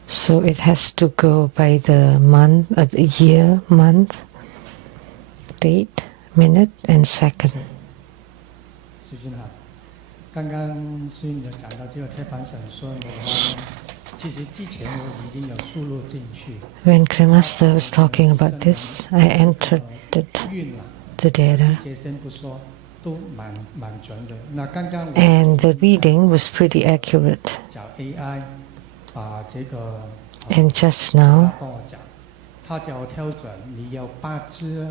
So it has to go by the month, the year, month, date, minute, and second. 师尊好，刚刚师尊有讲到这个铁板神算的话，其实之前我已经有输入进去。 When Kremaster was talking about this, I entered 运啊， the data, 节先不说，都蛮准的。那刚刚我 and the reading was pretty accurate. 找 AI 把这个 And just 他 now, 帮我讲，他叫我调整，你有八字、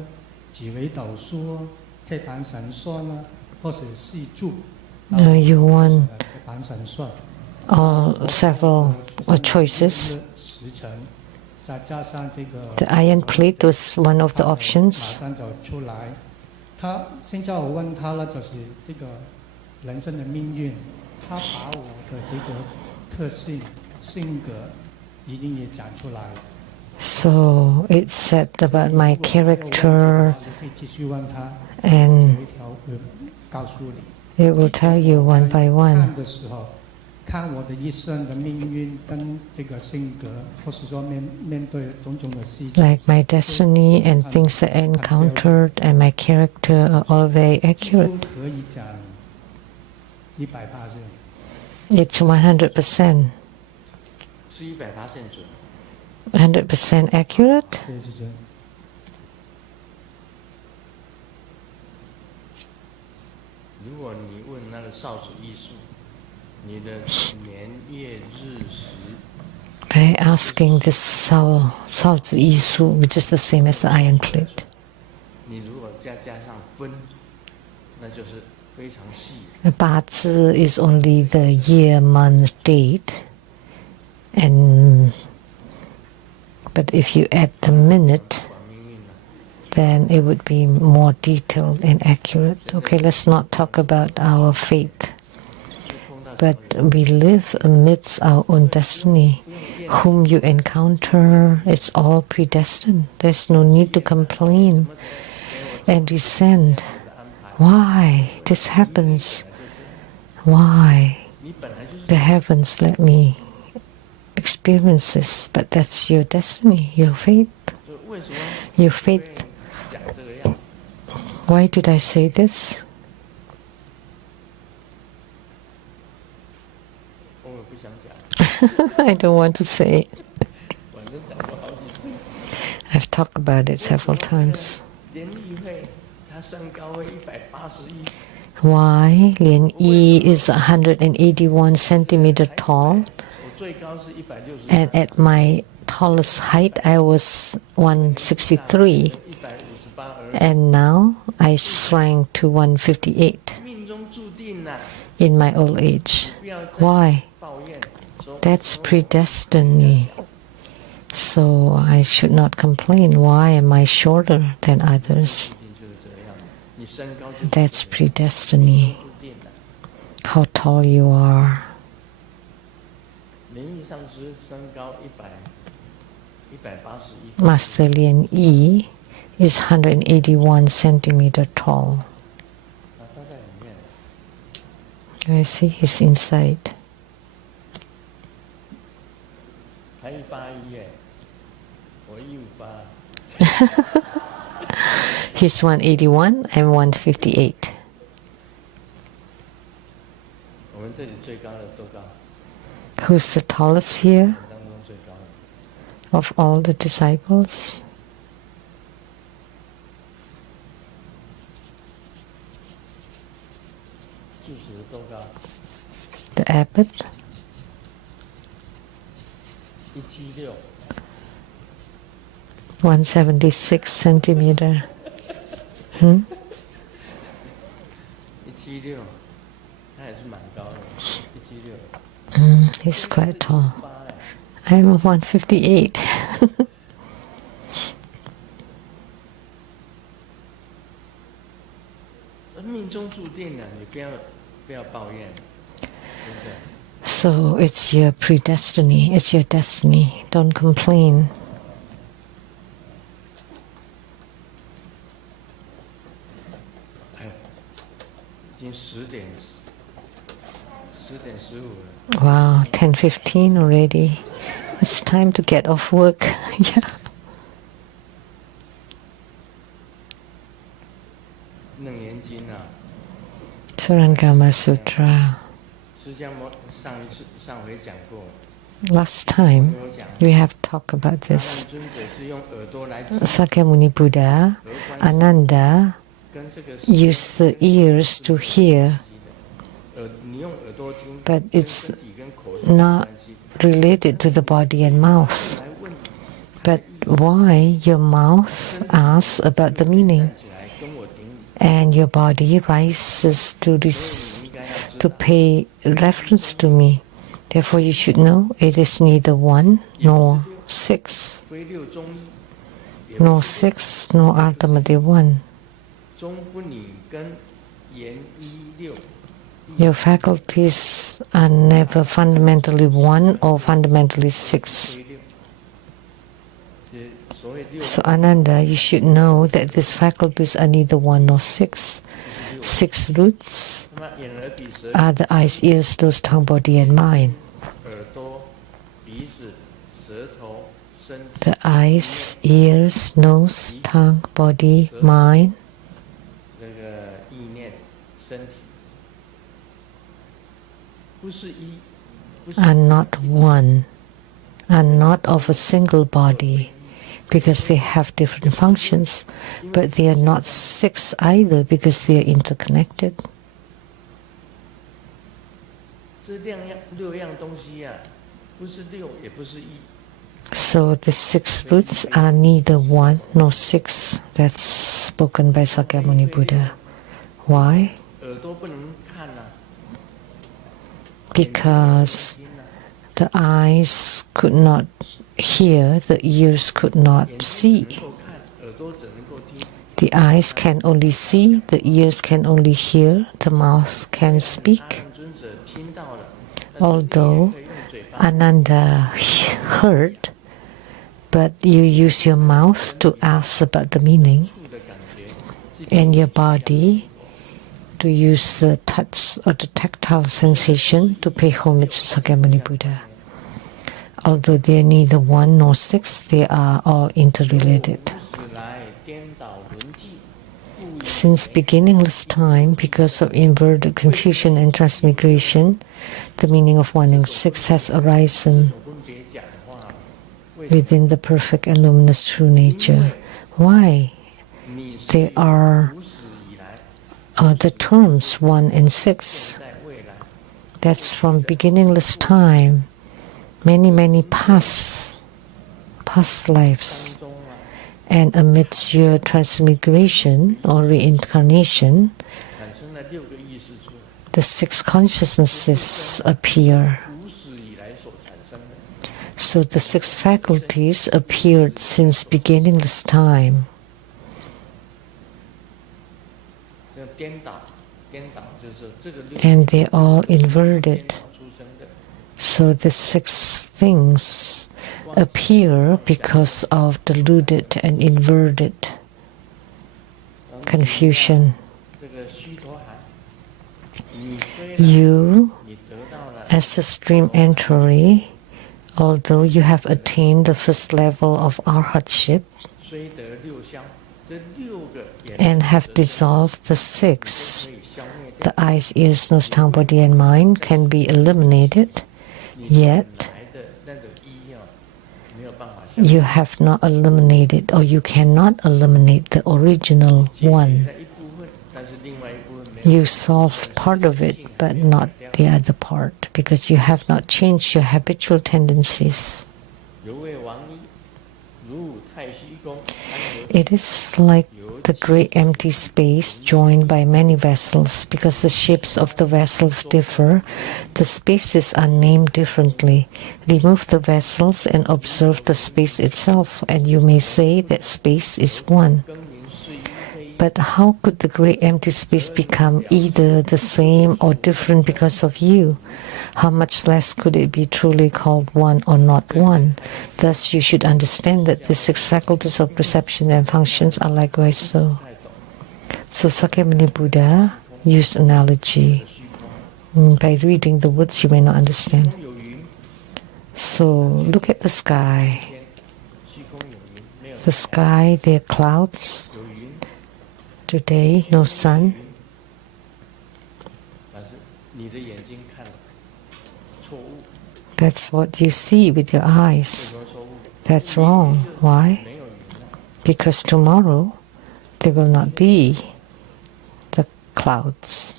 紫微斗数、铁板神算啊，或是四柱。 No, you want 铁板神算。 several choices. 时辰，再加上这个 The iron plate was one of the 马 options. 上就出来。他现在我问他了，就是这个人生的命运，他把我的这个特性、性格已经也讲出来。 So it said about my character, 我可以继续问他， and 有一条会告诉你。 it will tell you one by 看 one. 的时候，看我的一生的命运跟这个性格，或是说面对种种的事情。 Like my destiny and things that I encountered and my character are all very 几乎 accurate. 可以讲100%。 It's 100%. 是100%准。 100% accurate? 谢谢师尊。如果你问那个少子艺术，你的年月日时， By asking this Sao Zi Yisu, which is the same as the iron plate. 你如果再加上分，那就是非常细。 The Bazi is only the year, month, date, and but if you add the minute, 管命运呢， then it would be more detailed and accurate. Okay, let's not talk about our fate, 就碰到 but we live amidst our own destiny. Whom you encounter, it's all predestined. There's no need to complain and resent. Why this happens? Why 你本来就是 the heavens let me experience this? But that's your destiny, your fate. 就为什么 Your 会 fate. 讲这个样？ Why did I say this? 我也不想讲， I don't want to say it. 反正讲过好几次。 I've talked about it several times. 联谊会，他身高会181， Why Lian Yi is 181 centimeter tall, 我最高是160。 and at my tallest height, I was 163, 158而 and now I shrank to 158 命中注定呐， in my old age. 不要再 Why? 抱怨说 That's predestiny. So I should not complain. Why am I shorter than others? 就是这样，你身高就 That's predestiny. 注定了。 How tall you are. 名义上是身高181， Master Lien Yi is 181 centimeter tall. 他在里面。 I see he's inside. 他181耶，我158。 He's 181, I'm 158. 我们这里最高的多高？ Who's the tallest here 当中最高的。 of all the disciples? 住持多高？ The abbot? 176。 176 centimeter. Hmm? 176，他也是蛮高的，176。 He's quite tall. I'm 158. 命中注定了，你不要抱怨，真的。 So it's your predestiny, it's your destiny. Don't complain. 哎，已经10点15了。 Wow, 10:15 already. It's time to get off work. Yeah. 楞严经啊， Surangama Sutra. 释迦牟上回讲过， Last time 我有讲， we have talked about 他 this. 们尊者是用耳朵来听， Sakyamuni Buddha, 和观 Ananda 跟这个 used the ears to hear, 你用耳朵听， but 跟 it's 身体跟口是有 not 关系。 related to the body and mouth. 来问 But why your mouth asks about the meaning 站起来跟我顶礼， and your body rises to 你 this 应该要知 to 道， pay reference to me. Therefore you should know it is neither one nor six, 非六中一，也 nor six nor ultimately one. 中不拧跟言一六， Your faculties are never fundamentally one or fundamentally six. 非六。所谓六， So Ananda, you should know that these faculties are neither one nor six. 6 roots 那么眼耳鼻舌 are the eyes, ears, nose, tongue, body, and mind. 耳朵、鼻子、舌头、身体， The eyes, ears, nose, tongue, body, mind 这个意念、身体，不是一，不是 are not one, are not of a single body, because they have different functions, but they are not 6 either because they are interconnected. 这六样东西呀、不是六，也不是一， So the 6 roots are neither one nor 6. That's spoken by Sakyamuni Buddha. Why? 耳朵不能看呐、 Because 听呐、 the eyes could not hear, the ears could not 眼睛 see. 只能够看，耳朵只能够听。 The eyes can only see, the ears can only hear, the mouth can 阿 speak. 难尊者听到了， Although 但是你也可以用嘴巴 Ananda heard, but you use your mouth to ask about the meaning, 触的感觉， and your body to use the touch or the tactile sensation to pay homage to Sakyamuni Buddha. Although they are neither one nor 6, they are all interrelated. 无始来颠倒轮替，故以 Since beginningless time, because of inverted confusion and transmigration, the meaning of 1 and 6 has arisen 分别讲话，为 within the perfect and luminous true nature. Why? 你是 They are 无始以来， the terms 1 and 6. 在未来， That's from beginningless time, many, many past. past lives. 中啊， And amidst your transmigration or reincarnation, 产生了6个意识出来， the 6 consciousnesses appear. 无始以来所产生的。 So the 6 faculties appeared since beginningless time. 这颠倒就是这个6 And they're all 颠 inverted. 倒出生的。 So the 6 things appear because of deluded and inverted confusion. 这个须陀含，你虽然 You, 你得到了 as a stream entry, although you have attained the first level of arhatship 虽得6相，这6个也 and have dissolved the 6, 可以消灭掉。 the eyes, ears, nose, tongue, body, and mind can be eliminated, 你 yet 本来的那种一啊，没有办法消灭。 you have not eliminated or you cannot eliminate the original 解决 one. 了一部分，但是另外一部分没有。 You solve part of it, but not the other part, because you have not changed your habitual tendencies. 犹为王一，如太虚宫， It is like the great empty space joined by many vessels. Because the shapes of the vessels differ, the spaces are named differently. Remove the vessels and observe the space itself, and you may say that space is one. 更名是一非一。 But how could the great empty space become either the same or different because of you? How much less could it be truly called one or not one? Thus, you should understand that the 6 faculties of perception and functions are likewise so. So Sakyamuni Buddha used analogy. By reading the words, you may not understand. 有云， So look at the sky. 虚空有云，没有 The sky, there are clouds. 有云， Today, no sun. 但是你的眼睛看了错误， That's what you see with your 为 eyes. 什么错误？ That's wrong. Why? 没有云了， Because tomorrow there will not be the clouds.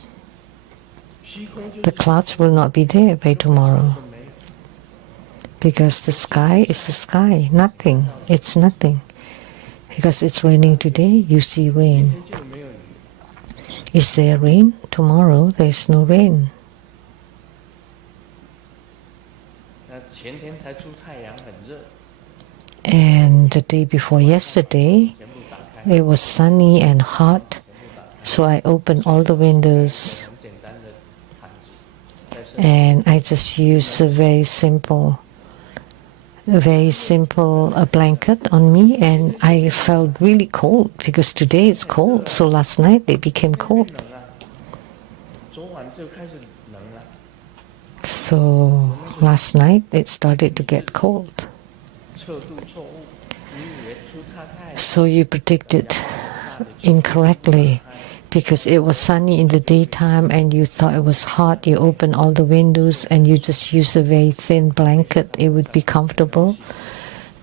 虚空就 The 是 clouds will not be there by tomorrow. 都没有。 Because the sky is the sky. Nothing. It's nothing. Because it's raining today, you see 明 rain. 天就没有雨， Is there rain? Tomorrow there's no rain. 那前天才出太阳，很热， And the day before yesterday, 全部打开， it was sunny and hot. So I opened all the windows 很简单的毯子，在身上 and I just used a very simple blanket on me, and I felt really cold because today it's cold. So last night it became cold. 冷啊，昨晚就开始冷了。 So last night it started to get cold. 测度错误，你以为出太阳 So you predicted 大的 incorrectly because it was sunny in the daytime and you thought it was hot. You opened all the windows and you just use a very thin blanket. It would be comfortable.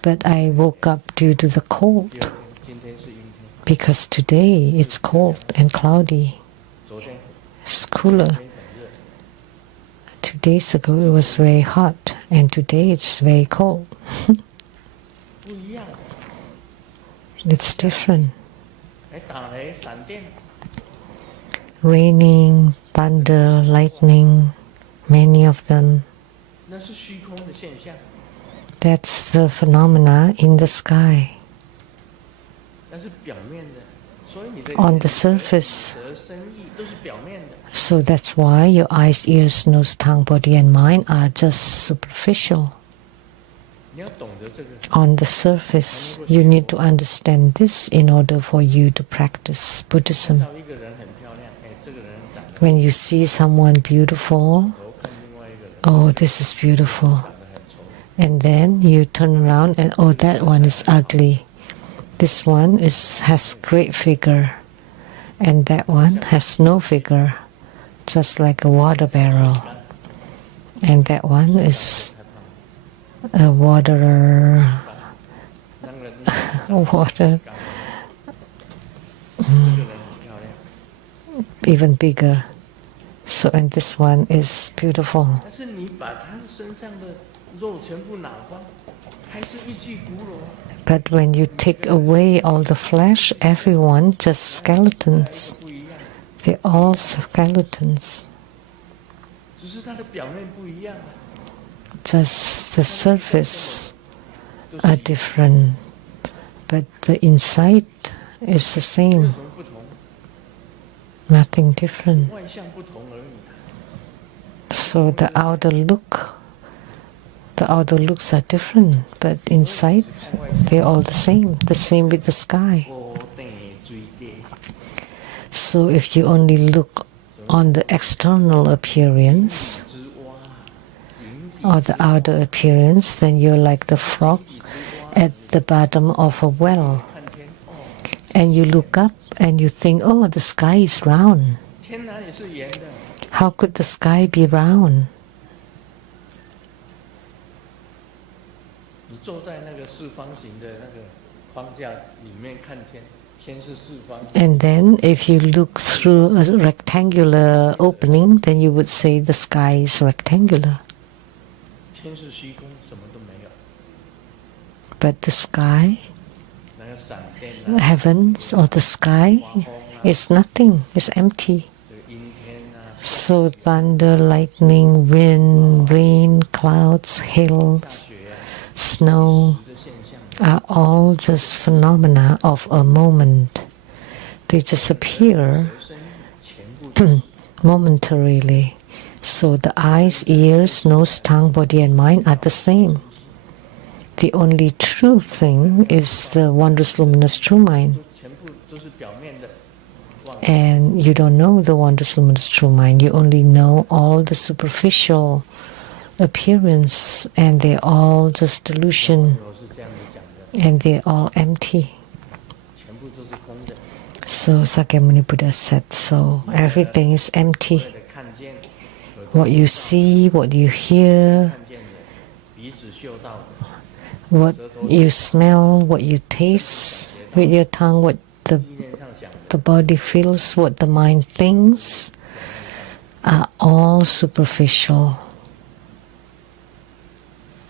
But I woke up due to the cold 第二天，今天是阴天， because today it's cold and cloudy. 昨天 It's cooler. 非常热。 2 days ago it was very hot and today it's very cold. 不一样。 It's different. 哎，打雷、闪电， Raining, thunder, lightning, many of them. 那是虚空的现象， That's the phenomena in the sky. 那是表面的。所以你的 On the surface. 舌身意都是表面的。 So that's why your eyes, ears, nose, tongue, body, and mind are just superficial. 你要懂得这个， On the surface, you need to understand this in order for you to practice 看 Buddhism. 到一个人很漂亮，哎，这个人长得 When you see someone beautiful, 头，看另外一个人 oh, this is beautiful. 长得很丑， And then you turn around and, oh, that one is ugly. This one has great figure. And that one has no figure, just like a water barrel. And that one is a water, 让人 water 这个人很漂亮， even bigger. So, and this one is beautiful. 但是你把他身上的肉全部拿光，还是一具骨肉。 But when you take away all the flesh, everyone just skeletons. 不一样， They're all skeletons. 只是它的表面不一样啊。 Just the surface are different, but the inside is the 有 same. 什么不同？ Nothing different. 外相不同而已啊。 So the outer looks are different, but inside they're all the same. The same with the sky. 高地水地， So if you only look on the external appearance 之蛙，井底 or the outer appearance, then you're like the frog 之蛙， at the bottom of a well. 看天哦， And you look up and you think, oh, the sky is round. 天哪里是圆的？ How could the sky be round? 你坐在那个四方形的那个框架里面看天，天是四方。 And then if you look through a rectangular opening, then you would say the sky is rectangular. 天是虚空，什么都没有。 But the sky, 那个闪电啊， heavens or the sky 刮风啊， is nothing, is empty. 这个阴天啊， So thunder, lightning, wind, rain, clouds, 大 hills, 雪啊， snow 时的现象， are all just phenomena of a moment. They just appear 蛇身全部都是 momentarily. So the eyes, ears, nose, tongue, body and mind are the same. The only true thing is the wondrous luminous true mind. 全部都是表面的，忘了 And you don't know the wondrous luminous true mind. You only know all the superficial appearance, and they're all just delusion, 我是这样子讲的， and they're all empty. 全部都是空的。 So Sakyamuni Buddha said, so everything is empty. 所谓的看见，耳朵 What you see, what you hear, 看见的，鼻子嗅到的， what you smell, what you taste with your tongue, what the 意念上想的， the body feels, what the mind thinks, are all superficial.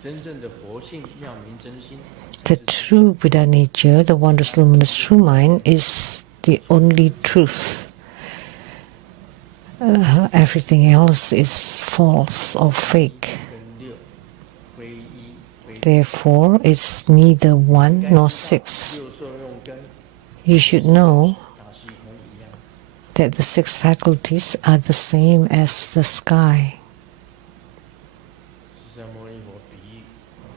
真正的佛性妙明真心， The true Buddha nature, the wondrous luminous true mind, is the only truth. Everything else is false or fake. 跟六非一非 Therefore, it's neither one nor six. 六受用根， You should know 大虚空一样。 that the six faculties are the same as the sky. 释迦牟尼佛比喻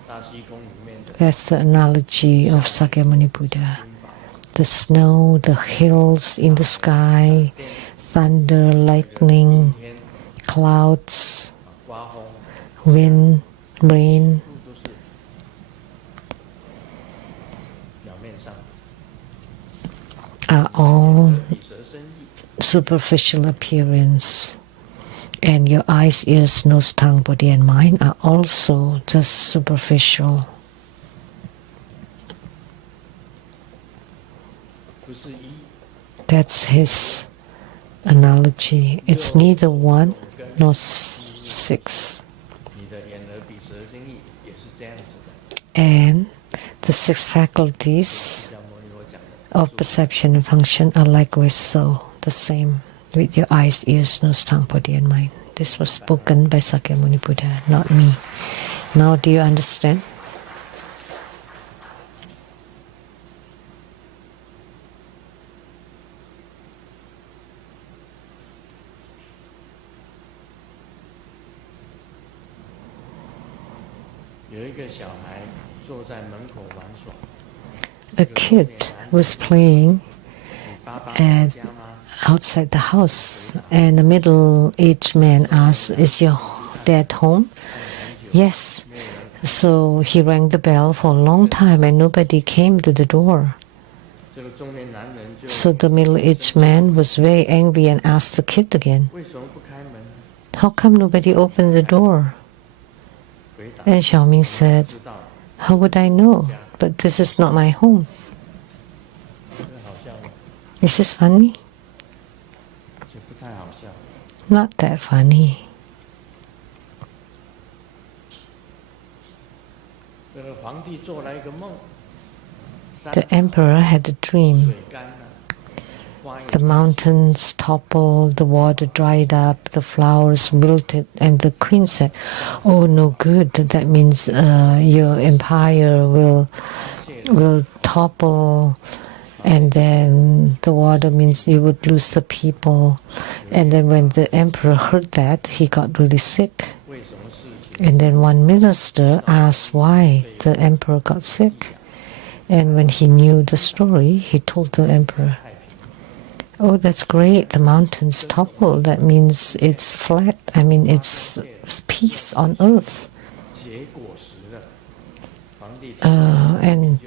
大虚空里面的 That's the analogy of Sakyamuni Buddha. 金宝、 The snow, the hills in the sky, thunder, lightning, 天、 clouds, 刮风， wind, rain, 都是表面上 are all 比蛇生意， superficial appearance. And your eyes, ears, nose, tongue, body and mind are also just superficial. 不是一。 That's his analogy. It's neither one nor six. 你的眼耳鼻舌身意也是这样子的。 And the six faculties 释迦牟尼佛讲的， of perception and function are likewise so, the same with your eyes, ears, nose, tongue, body and mind. This was spoken by Sakyamuni Buddha, not me. Now do you understand? 有一个小孩坐在门口玩耍， A kid was playing 你爸爸 And- 在家吗？ outside the house, and a middle-aged man asked, "Is your dad home?" Yes. So he rang the bell for a long time and nobody came to the door. 这个中年男人就 So the middle-aged man was very angry and asked the kid again, 为什么不开门？ "How come nobody opened the door?" 回答 And Xiaoming said, 知道， "How would I know? But this is not my home." 这个好笑吗？ Is this funny? 这不太好笑。Not that funny. 这个皇帝做了一个梦， The emperor had a dream. 水干了，花也 The mountains toppled, the water dried up, the flowers wilted, and the queen said, "Oh, no good. That means your empire will topple, and then the water means you would lose the people." And then when the emperor heard that, he got really sick. 为什么事情？ And then one minister asked why the emperor got sick. And when he knew the story, he told the emperor, "Oh, that's great. The mountains topple. That means it's flat. I mean, it's peace on earth. 结果实了，皇帝 And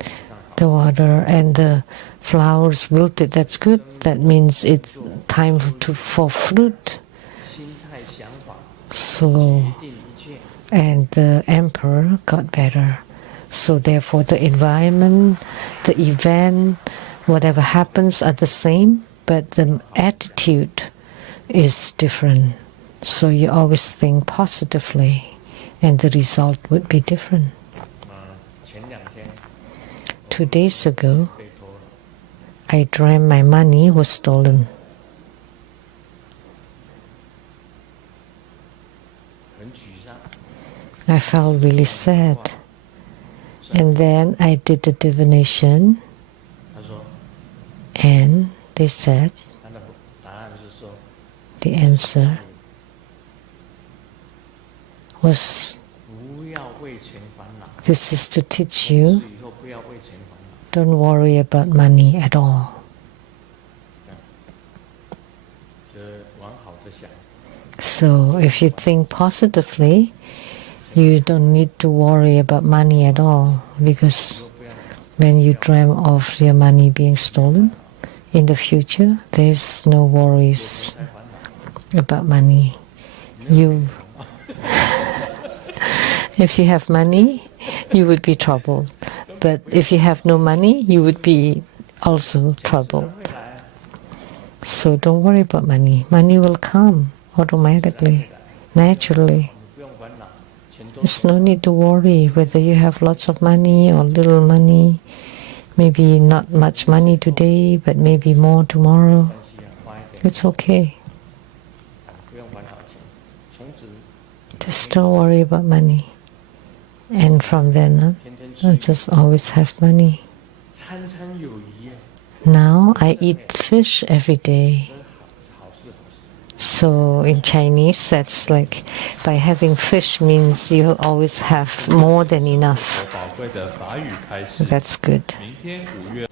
the water and the flowers wilted. That's good. That means it's time for fruit." 心态想法 So, 决定一切。 and the emperor got better. So therefore, the environment, the event, whatever happens are the same, but the attitude is different. So you always think positively, and the result would be different. 前2天 2 days ago, 被偷了， I dreamt my money was stolen. 很沮丧。 I felt really sad. And then I did the divination, 他说， and they said 他的答案是说， the answer was, 不要为钱烦恼， this is to teach 是 you, 以后不要为钱烦恼。 don't worry about money at all. 就是往好的想， So if you think positively, you don't need to worry about money at all, because 以后不要 when you dream of your money being stolen, in the future, there's no worries 太烦恼。 about money. You, if you have money, you would be troubled. But if you have no money, you would be also 钱自然 troubled. 会来啊， So don't worry about money. Money will come automatically, naturally. 你不用烦恼，钱多 There's no need to worry whether you have lots of money or little money. Maybe not much money today, but maybe more tomorrow. 关系啊，花一点， It's okay. 不用烦恼钱。从此 Just don't worry about money. And from then on, 天天 I 吃， just always have money. 餐餐有余耶， Now I eat fish every day. 这好事好事。 So in Chinese, that's like by having fish means you always have more than enough. 宝贵的法语开始。 That's good. 明天5月